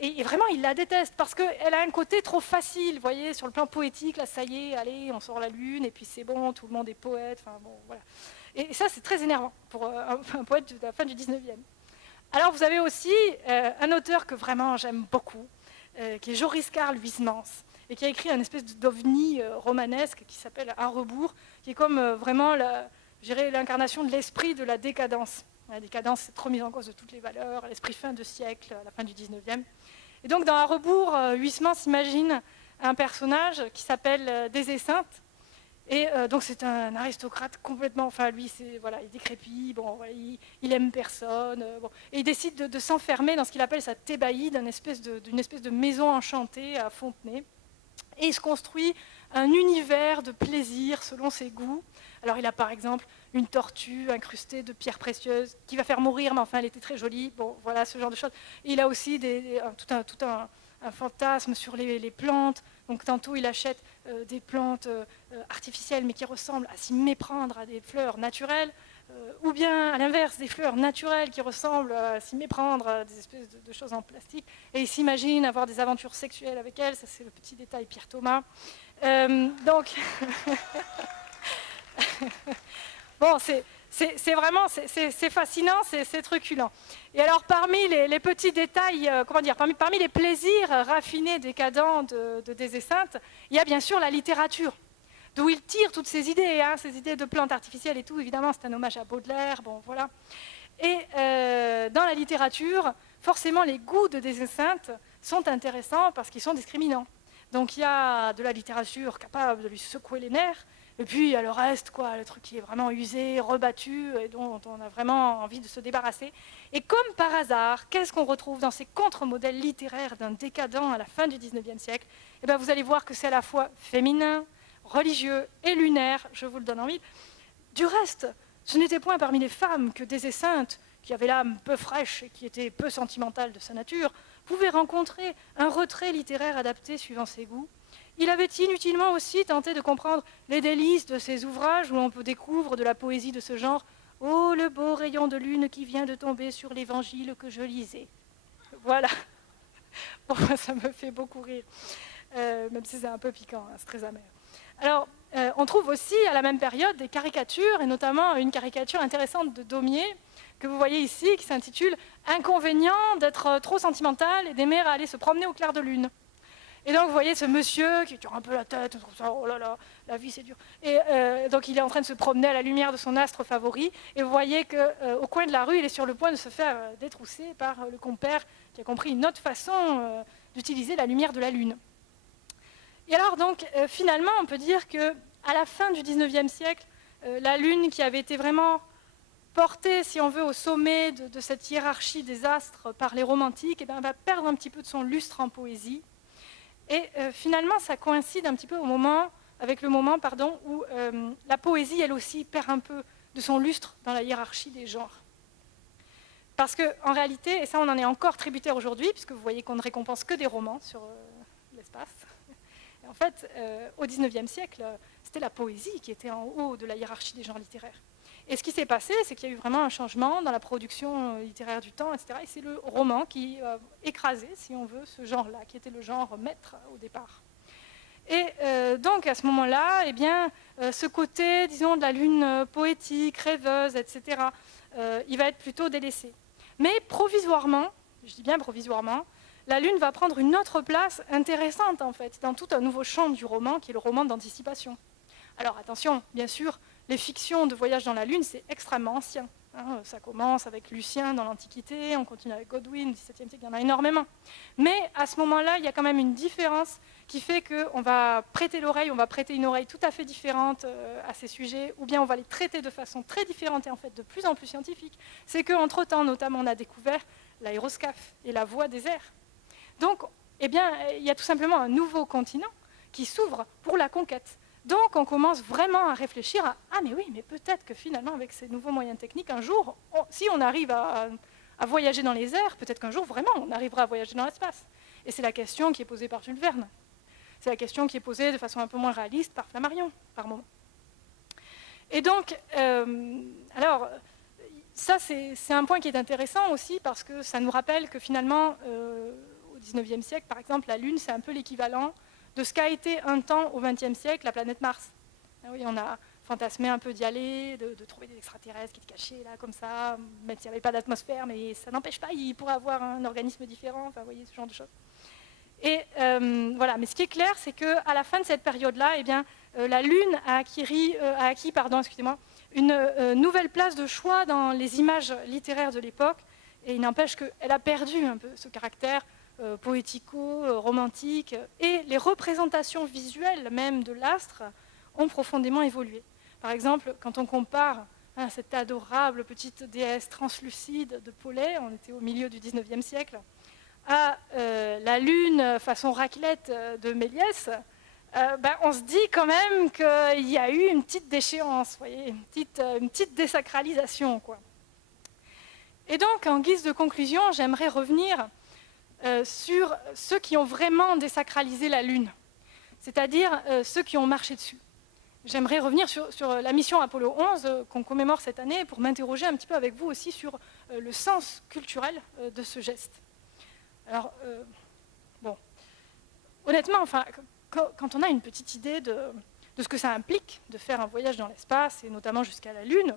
Et vraiment, il la déteste parce qu'elle a un côté trop facile, vous voyez, sur le plan poétique, là, ça y est, allez, on sort la Lune, et puis c'est bon, tout le monde est poète, enfin bon, voilà. Et ça, c'est très énervant pour un poète de la fin du 19e. Alors, vous avez aussi un auteur que vraiment j'aime beaucoup, qui est Joris Karl Huysmans, et qui a écrit une espèce d'ovni romanesque qui s'appelle Un rebours, qui est comme vraiment l'incarnation de l'esprit de la décadence. La décadence, c'est trop mise en cause de toutes les valeurs, l'esprit fin de siècle, à la fin du 19e. Et donc, dans Un rebours, Huysmans s'imagine un personnage qui s'appelle Désessinte. Et donc, c'est un aristocrate complètement... Enfin, lui, voilà, il est décrépit, bon, voilà, il aime personne. Bon, et il décide de s'enfermer dans ce qu'il appelle sa thébaïde, d'une espèce de maison enchantée à Fontenay. Et il se construit un univers de plaisir selon ses goûts. Alors, il a par exemple une tortue incrustée de pierres précieuses qui va faire mourir, mais enfin, elle était très jolie. Bon, voilà, ce genre de choses. Et il a aussi tout un fantasme sur les plantes. Donc, tantôt, il achète des plantes artificielles, mais qui ressemblent à s'y méprendre à des fleurs naturelles. Ou bien, à l'inverse, des fleurs naturelles qui ressemblent à s'y méprendre à des espèces de choses en plastique. Et il s'imagine avoir des aventures sexuelles avec elles. Ça, c'est le petit détail Pierre Thomas. Donc... Bon, c'est vraiment c'est fascinant, c'est truculent. Et alors, parmi les petits détails, parmi les plaisirs raffinés, décadents de Désessinte, il y a bien sûr la littérature, d'où il tire toutes ces idées, ces idées de plantes artificielles et tout. Évidemment, c'est un hommage à Baudelaire, bon, voilà. Et dans la littérature, forcément, les goûts de Désessinte sont intéressants parce qu'ils sont discriminants. Donc, il y a de la littérature capable de lui secouer les nerfs. Et puis, il y a le reste, quoi, le truc qui est vraiment usé, rebattu, et dont on a vraiment envie de se débarrasser. Et comme par hasard, qu'est-ce qu'on retrouve dans ces contre-modèles littéraires d'un décadent à la fin du XIXe siècle? Eh bien, vous allez voir que c'est à la fois féminin, religieux et lunaire, je vous le donne en mille. Du reste, ce n'était point parmi les femmes que Désessinte, qui avait l'âme peu fraîche et qui était peu sentimentale de sa nature, pouvait rencontrer un retrait littéraire adapté suivant ses goûts. Il avait inutilement aussi tenté de comprendre les délices de ces ouvrages où on peut découvrir de la poésie de ce genre. « Oh, le beau rayon de lune qui vient de tomber sur l'évangile que je lisais. » Voilà. Bon, ça me fait beaucoup rire, même si c'est un peu piquant, c'est très amer. Alors, on trouve aussi à la même période des caricatures, et notamment une caricature intéressante de Daumier, que vous voyez ici, qui s'intitule « Inconvénient d'être trop sentimental et d'aimer aller se promener au clair de lune ». Et donc, vous voyez ce monsieur qui tire un peu la tête, comme ça, oh là là, la vie c'est dur. Et donc, il est en train de se promener à la lumière de son astre favori. Et vous voyez qu'au coin de la rue, il est sur le point de se faire détrousser par le compère qui a compris une autre façon d'utiliser la lumière de la lune. Et alors, donc, finalement, on peut dire qu'à la fin du 19e siècle, la lune qui avait été vraiment portée, si on veut, au sommet de cette hiérarchie des astres par les romantiques, eh bien, va perdre un petit peu de son lustre en poésie. Et finalement, ça coïncide un petit peu avec le moment où la poésie, elle aussi, perd un peu de son lustre dans la hiérarchie des genres. Parce qu'en réalité, et ça on en est encore tributaire aujourd'hui, puisque vous voyez qu'on ne récompense que des romans sur l'espace, et en fait, au XIXe siècle, c'était la poésie qui était en haut de la hiérarchie des genres littéraires. Et ce qui s'est passé, c'est qu'il y a eu vraiment un changement dans la production littéraire du temps, etc. Et c'est le roman qui a écrasé, si on veut, ce genre-là, qui était le genre maître au départ. Et donc, à ce moment-là, eh bien, ce côté, disons, de la lune poétique, rêveuse, etc., il va être plutôt délaissé. Mais provisoirement, je dis bien provisoirement, la lune va prendre une autre place intéressante, en fait, dans tout un nouveau champ du roman, qui est le roman d'anticipation. Alors, attention, bien sûr, les fictions de voyage dans la Lune, c'est extrêmement ancien. Hein, ça commence avec Lucien dans l'Antiquité, on continue avec Godwin, au XVIIe siècle, il y en a énormément. Mais à ce moment-là, il y a quand même une différence qui fait qu'on va prêter l'oreille, on va prêter une oreille tout à fait différente à ces sujets, ou bien on va les traiter de façon très différente et en fait de plus en plus scientifique. C'est qu'entre-temps, notamment, on a découvert l'aéroscaphe et la voie des airs. Donc, eh bien, il y a tout simplement un nouveau continent qui s'ouvre pour la conquête. Donc, on commence vraiment à réfléchir à « Ah, mais oui, mais peut-être que finalement, avec ces nouveaux moyens techniques, un jour, si on arrive à voyager dans les airs, peut-être qu'un jour, vraiment, on arrivera à voyager dans l'espace. » Et c'est la question qui est posée par Jules Verne. C'est la question qui est posée de façon un peu moins réaliste par Flammarion, par moment. Et donc, alors, ça, c'est un point qui est intéressant aussi parce que ça nous rappelle que finalement, au XIXe siècle, par exemple, la Lune, c'est un peu l'équivalent de ce qu'a été un temps au XXe siècle la planète Mars. Ah oui, on a fantasmé un peu d'y aller, de trouver des extraterrestres qui étaient cachés là, comme ça, même s'il n'y avait pas d'atmosphère, mais ça n'empêche pas, il pourrait avoir un organisme différent, enfin, vous voyez, ce genre de choses. Et voilà, mais ce qui est clair, c'est qu'à la fin de cette période-là, eh bien, la Lune a acquis une nouvelle place de choix dans les images littéraires de l'époque, et il n'empêche qu'elle a perdu un peu ce caractère poético-romantique, et les représentations visuelles même de l'astre ont profondément évolué. Par exemple, quand on compare cette adorable petite déesse translucide de Paulet, on était au milieu du XIXe siècle, à la lune façon raclette de Méliès, on se dit quand même qu'il y a eu une petite déchéance, vous voyez, une petite désacralisation, quoi. Et donc, en guise de conclusion, j'aimerais revenir sur ceux qui ont vraiment désacralisé la Lune, c'est-à-dire ceux qui ont marché dessus. J'aimerais revenir sur la mission Apollo 11 qu'on commémore cette année pour m'interroger un petit peu avec vous aussi sur le sens culturel de ce geste. Alors, bon, honnêtement, enfin, quand on a une petite idée de ce que ça implique de faire un voyage dans l'espace, et notamment jusqu'à la Lune,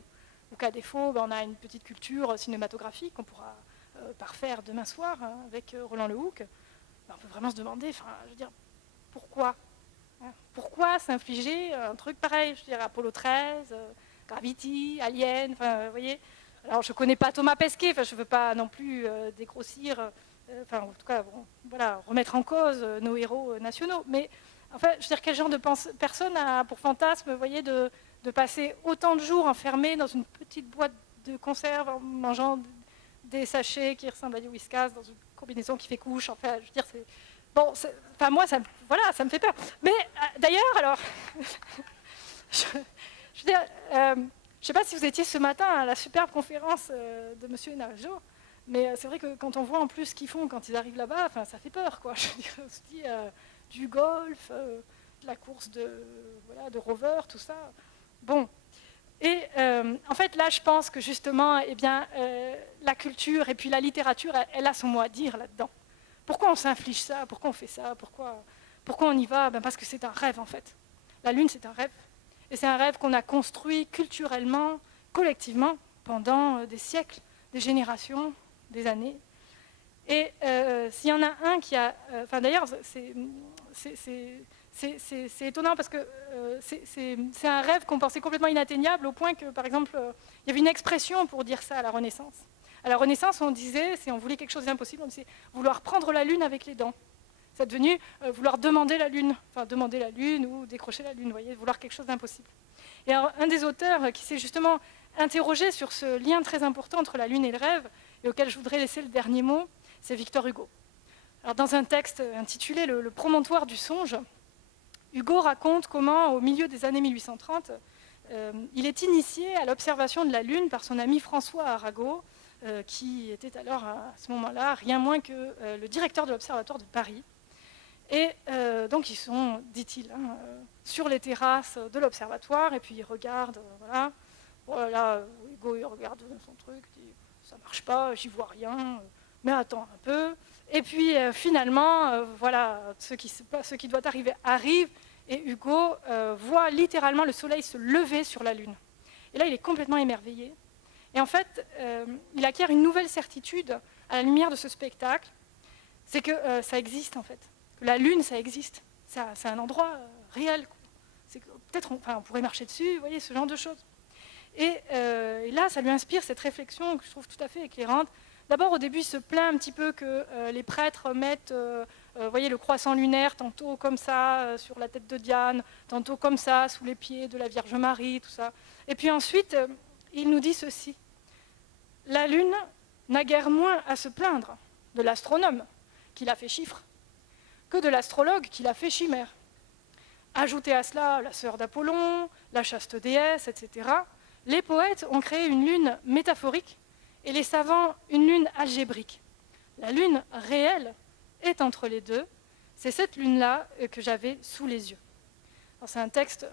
ou qu'à défaut, on a une petite culture cinématographique qu'on pourra parfaire demain soir avec Roland Lehoucq, on peut vraiment se demander, je veux dire, pourquoi Pourquoi s'infliger un truc pareil? Je veux dire, Apollo 13, Gravity, Alien, vous voyez. Alors, je ne connais pas Thomas Pesquet, je ne veux pas non plus dégrossir, en tout cas, bon, voilà, remettre en cause nos héros nationaux. Mais, enfin, je veux dire, quel genre de personne a pour fantasme, vous voyez, de passer autant de jours enfermés dans une petite boîte de conserve en mangeant des sachets qui ressemblent à du Whiskas dans une combinaison qui fait couche. Enfin, je veux dire, c'est... Bon, enfin, moi, ça me fait peur. Mais d'ailleurs, alors, je veux dire, je ne sais pas si vous étiez ce matin à la superbe conférence de M. Najo, mais c'est vrai que quand on voit en plus ce qu'ils font quand ils arrivent là-bas, ça fait peur, quoi. Je veux dire, on se dit du golf, de la course de rover, tout ça. Bon. Et en fait, là, je pense que justement, eh bien, la culture et puis la littérature, elle a son mot à dire là-dedans. Pourquoi on s'inflige ça? Pourquoi on fait ça? Pourquoi on y va? Parce que c'est un rêve, en fait. La Lune, c'est un rêve. Et c'est un rêve qu'on a construit culturellement, collectivement, pendant des siècles, des générations, des années. Et s'il y en a un qui a... Enfin d'ailleurs, c'est étonnant parce que c'est un rêve qu'on pensait complètement inatteignable au point que, par exemple, il y avait une expression pour dire ça à la Renaissance. À la Renaissance, on disait, si on voulait quelque chose d'impossible, on disait vouloir prendre la lune avec les dents. C'est devenu vouloir demander la lune, enfin demander la lune ou décrocher la lune, vous voyez, vouloir quelque chose d'impossible. Et alors, un des auteurs qui s'est justement interrogé sur ce lien très important entre la lune et le rêve, et auquel je voudrais laisser le dernier mot, c'est Victor Hugo. Alors, dans un texte intitulé Le promontoire du songe, Hugo raconte comment, au milieu des années 1830, il est initié à l'observation de la Lune par son ami François Arago, qui était alors à ce moment-là rien moins que le directeur de l'Observatoire de Paris. Et donc ils sont, dit-il, sur les terrasses de l'observatoire, et puis ils regardent, voilà. Voilà, Hugo il regarde son truc, il dit ça marche pas, j'y vois rien, mais attends un peu. Et puis finalement, voilà, ce qui doit arriver arrive, et Hugo voit littéralement le soleil se lever sur la Lune. Et là, il est complètement émerveillé. Et en fait, il acquiert une nouvelle certitude à la lumière de ce spectacle, c'est que ça existe en fait. Que la Lune, ça existe. C'est un endroit réel. Peut-être on pourrait marcher dessus, vous voyez, ce genre de choses. Et là, ça lui inspire cette réflexion que je trouve tout à fait éclairante. D'abord, au début, il se plaint un petit peu que les prêtres mettent voyez, le croissant lunaire, tantôt comme ça, sur la tête de Diane, tantôt comme ça, sous les pieds de la Vierge Marie, tout ça. Et puis ensuite, il nous dit ceci. La Lune n'a guère moins à se plaindre de l'astronome qui l'a fait chiffre que de l'astrologue qui l'a fait chimère. Ajoutez à cela la sœur d'Apollon, la chaste déesse, etc. Les poètes ont créé une lune métaphorique et les savants une lune algébrique. La lune réelle est entre les deux. C'est cette lune-là que j'avais sous les yeux. C'est un texte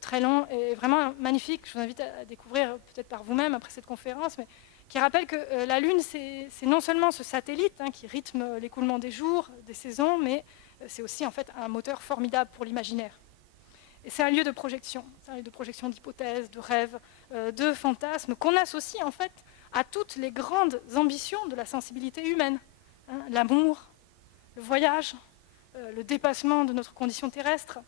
très long et vraiment magnifique. Je vous invite à découvrir peut-être par vous-même après cette conférence, mais qui rappelle que la Lune, c'est non seulement ce satellite qui rythme l'écoulement des jours, des saisons, mais c'est aussi en fait un moteur formidable pour l'imaginaire. Et c'est un lieu de projection, d'hypothèses, de rêves, de fantasmes qu'on associe en fait à toutes les grandes ambitions de la sensibilité humaine. L'amour, le voyage, le dépassement de notre condition terrestre.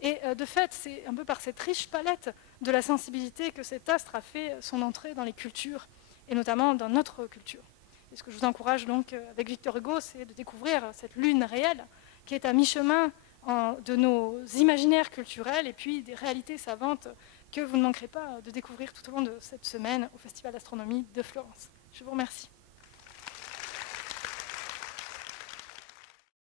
Et de fait, c'est un peu par cette riche palette de la sensibilité que cet astre a fait son entrée dans les cultures, et notamment dans notre culture. Et ce que je vous encourage donc avec Victor Hugo, c'est de découvrir cette lune réelle qui est à mi-chemin de nos imaginaires culturels et puis des réalités savantes que vous ne manquerez pas de découvrir tout au long de cette semaine au Festival d'astronomie de Florence. Je vous remercie.